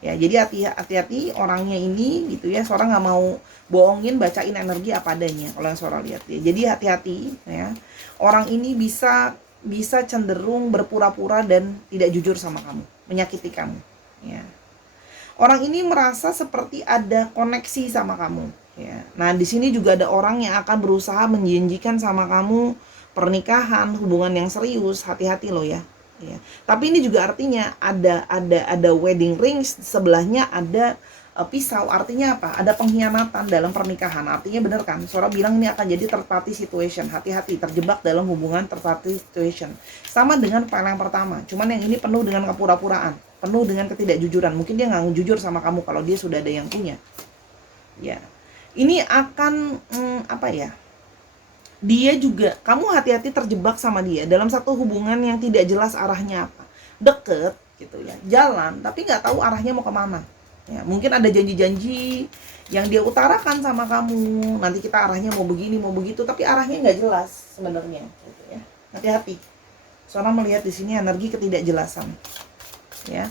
Ya, jadi hati-hati orangnya ini gitu ya. Sora nggak mau bohongin, bacain energi apa adanya kalau yang Sora lihat ya. Jadi hati-hati ya. Orang ini bisa cenderung berpura-pura dan tidak jujur sama kamu, menyakiti kamu ya. Orang ini merasa seperti ada koneksi sama kamu ya. Nah, di sini juga ada orang yang akan berusaha menjanjikan sama kamu pernikahan, hubungan yang serius. Hati-hati loh ya. Ya. Tapi ini juga artinya ada wedding ring, sebelahnya ada pisau. Artinya apa? Ada pengkhianatan dalam pernikahan. Artinya benar kan? Sora bilang ini akan jadi third party situation. Hati-hati, terjebak dalam hubungan third party situation. Sama dengan file yang pertama, cuman yang ini penuh dengan kepura-puraan. penuh dengan ketidakjujuran. Mungkin dia nggak jujur sama kamu kalau dia sudah ada yang punya. Ya, ini akan apa ya? Dia juga, kamu hati-hati terjebak sama dia dalam satu hubungan yang tidak jelas arahnya apa. Deket gitu ya, jalan tapi nggak tahu arahnya mau kemana. Ya, mungkin ada janji-janji yang dia utarakan sama kamu, nanti kita arahnya mau begini mau begitu, tapi arahnya nggak jelas sebenarnya gitu ya. Hati-hati. Seorang melihat di sini energi ketidakjelasan ya.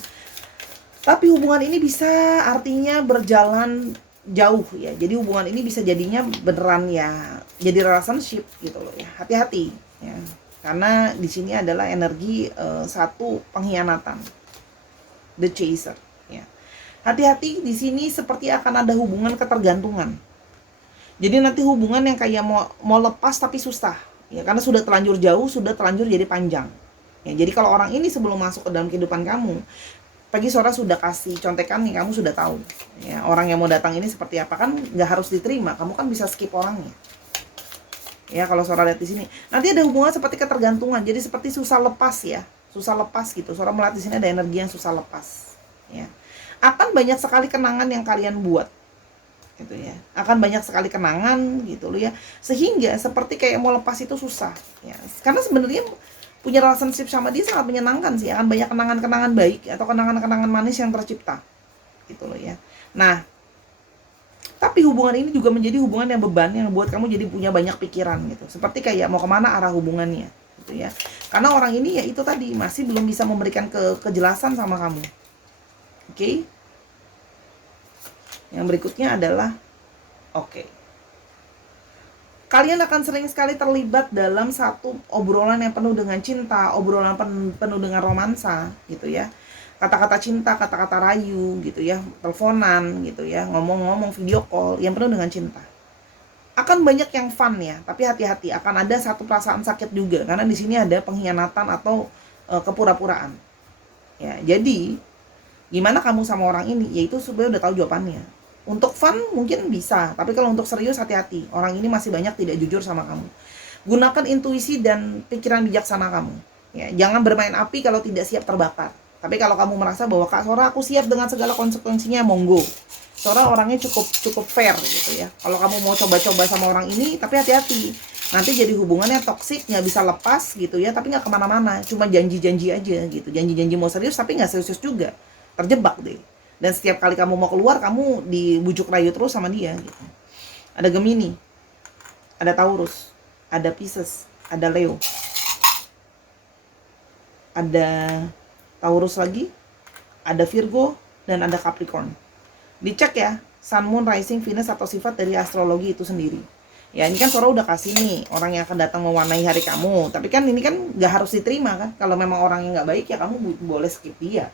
Tapi hubungan ini bisa artinya berjalan jauh ya. Jadi hubungan ini bisa jadinya beneran ya jadi relationship gitu loh ya. Hati-hati ya. Karena di sini adalah energi satu pengkhianatan. The chaser ya. Hati-hati di sini seperti akan ada hubungan ketergantungan. Jadi nanti hubungan yang kayak mau lepas tapi susah ya, karena sudah terlanjur jauh, sudah terlanjur jadi panjang. Ya, jadi kalau orang ini sebelum masuk ke dalam kehidupan kamu, pagi sore sudah kasih contekan nih, kamu sudah tahu ya orang yang mau datang ini seperti apa, kan nggak harus diterima, kamu kan bisa skip orangnya ya. Kalau Sora lihat di sini nanti ada hubungan seperti ketergantungan, jadi seperti susah lepas ya, susah lepas gitu. Sora melihat di sini ada energi yang susah lepas ya. Akan banyak sekali kenangan yang kalian buat gitu ya, akan banyak sekali kenangan gitu loh ya, sehingga seperti kayak mau lepas itu susah ya. Karena sebenarnya punya relationship sama dia sangat menyenangkan sih, akan banyak kenangan-kenangan baik atau kenangan-kenangan manis yang tercipta gitu loh ya. Nah, tapi hubungan ini juga menjadi hubungan yang beban, yang buat kamu jadi punya banyak pikiran gitu, seperti kayak mau kemana arah hubungannya gitu ya. Karena orang ini ya itu tadi masih belum bisa memberikan kejelasan sama kamu. Oke? Yang berikutnya adalah kalian akan sering sekali terlibat dalam satu obrolan yang penuh dengan cinta, obrolan penuh dengan romansa gitu ya. Kata-kata cinta, kata-kata rayu gitu ya, teleponan gitu ya, ngomong-ngomong, video call yang penuh dengan cinta. Akan banyak yang fun ya, tapi hati-hati, akan ada satu perasaan sakit juga karena di sini ada pengkhianatan atau kepura-puraan. Ya, jadi gimana kamu sama orang ini? Yaitu sebenarnya udah tahu jawabannya. Untuk fun mungkin bisa, tapi kalau untuk serius hati-hati. Orang ini masih banyak tidak jujur sama kamu. Gunakan intuisi dan pikiran bijaksana kamu. Ya, jangan bermain api kalau tidak siap terbakar. Tapi kalau kamu merasa bahwa Kak Sora aku siap dengan segala konsekuensinya, monggo. Sora orangnya cukup fair gitu ya. Kalau kamu mau coba-coba sama orang ini, tapi hati-hati. Nanti jadi hubungannya toksik, nggak bisa lepas gitu ya, tapi nggak kemana-mana. Cuma janji-janji aja gitu. Janji-janji mau serius, tapi nggak serius juga. Terjebak deh. Dan setiap kali kamu mau keluar, kamu dibujuk rayu terus sama dia gitu. Ada Gemini, ada Taurus, ada Pisces, ada Leo, ada Taurus lagi, ada Virgo, dan ada Capricorn. Dicek ya, Sun, Moon, Rising, Venus atau sifat dari astrologi itu sendiri. Ya ini kan Sora udah kasih nih orang yang akan datang mewarnai hari kamu. Tapi kan ini kan nggak harus diterima kan. Kalau memang orang yang nggak baik ya kamu boleh skip dia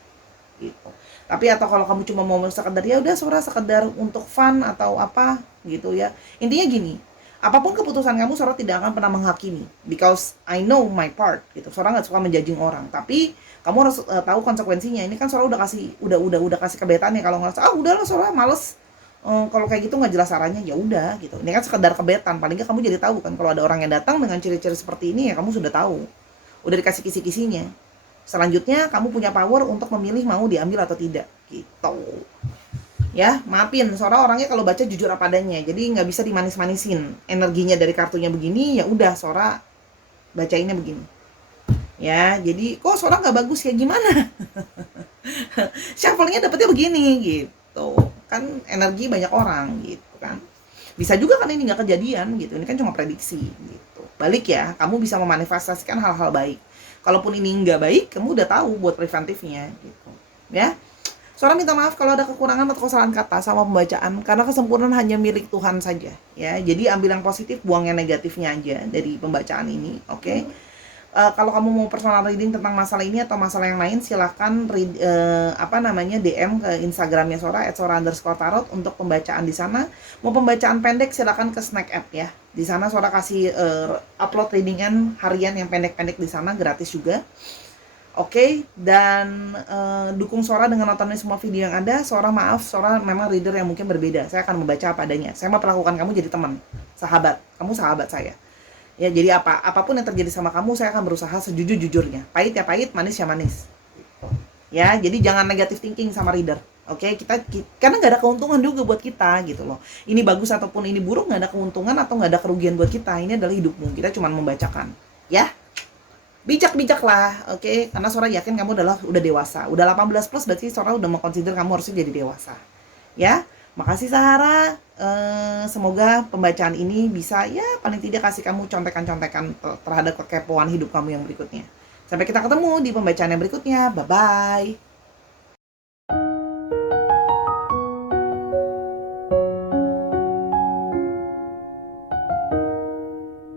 gitu. Tapi atau kalau kamu cuma mau sekedar ya udah Sora sekedar untuk fun atau apa gitu ya. Intinya gini, apapun keputusan kamu Sora tidak akan pernah menghakimi because I know my part gitu. Sora nggak suka menjudging orang, tapi kamu harus tahu konsekuensinya. Ini kan Sora udah kasih udah kasih kebetannya. Kalau ngerasa udahlah Sora males, kalau kayak gitu nggak jelas arahnya, ya udah gitu. Ini kan sekedar kebetan, paling nggak kamu jadi tahu kan kalau ada orang yang datang dengan ciri-ciri seperti ini ya kamu sudah tahu, udah dikasih kisi-kisinya. Selanjutnya kamu punya power untuk memilih mau diambil atau tidak gitu ya. Maafin Sora orangnya kalau baca jujur apa adanya, jadi nggak bisa dimanis-manisin. Energinya dari kartunya begini, ya udah Sora bacainnya begini ya. Jadi kok Sora nggak bagus ya gimana? Shuffle-nya dapetnya begini gitu kan, energi banyak orang gitu kan. Bisa juga kan ini nggak kejadian gitu, ini kan cuma prediksi gitu. Balik ya, kamu bisa memanifestasikan hal-hal baik. Kalaupun ini nggak baik, kamu udah tahu buat preventifnya gitu ya. Sora minta maaf kalau ada kekurangan atau kesalahan kata sama pembacaan, karena kesempurnaan hanya milik Tuhan saja ya. Jadi ambil yang positif, buang yang negatifnya aja dari pembacaan ini, oke? Kalau kamu mau personal reading tentang masalah ini atau masalah yang lain, silakan DM ke Instagramnya Sora @sora_tarot untuk pembacaan di sana. Mau pembacaan pendek silakan ke Snack App ya. Di sana Sora kasih upload readingan harian yang pendek-pendek di sana, gratis juga. Oke, dan dukung Sora dengan nontonin semua video yang ada. Sora memang reader yang mungkin berbeda. Saya akan membaca apa adanya. Saya mau perlakukan kamu jadi teman, sahabat. Kamu sahabat saya. Ya, jadi apapun yang terjadi sama kamu, saya akan berusaha sejujur-jujurnya. Pahit ya pahit, manis ya manis. ya. Jadi jangan negatif thinking sama reader. Oke, karena nggak ada keuntungan juga buat kita gitu loh. Ini bagus ataupun ini buruk, nggak ada keuntungan atau nggak ada kerugian buat kita. Ini adalah hidupmu. Kita cuma membacakan, ya. Bijak-bijak lah, oke? Karena Sora yakin kamu udah dewasa. Udah 18 plus berarti Sora udah mau consider kamu harusnya jadi dewasa. Ya, makasih Sahara. Semoga pembacaan ini bisa ya paling tidak kasih kamu contekan-contekan terhadap kekepoan hidup kamu yang berikutnya. Sampai kita ketemu di pembacaan yang berikutnya. Bye-bye.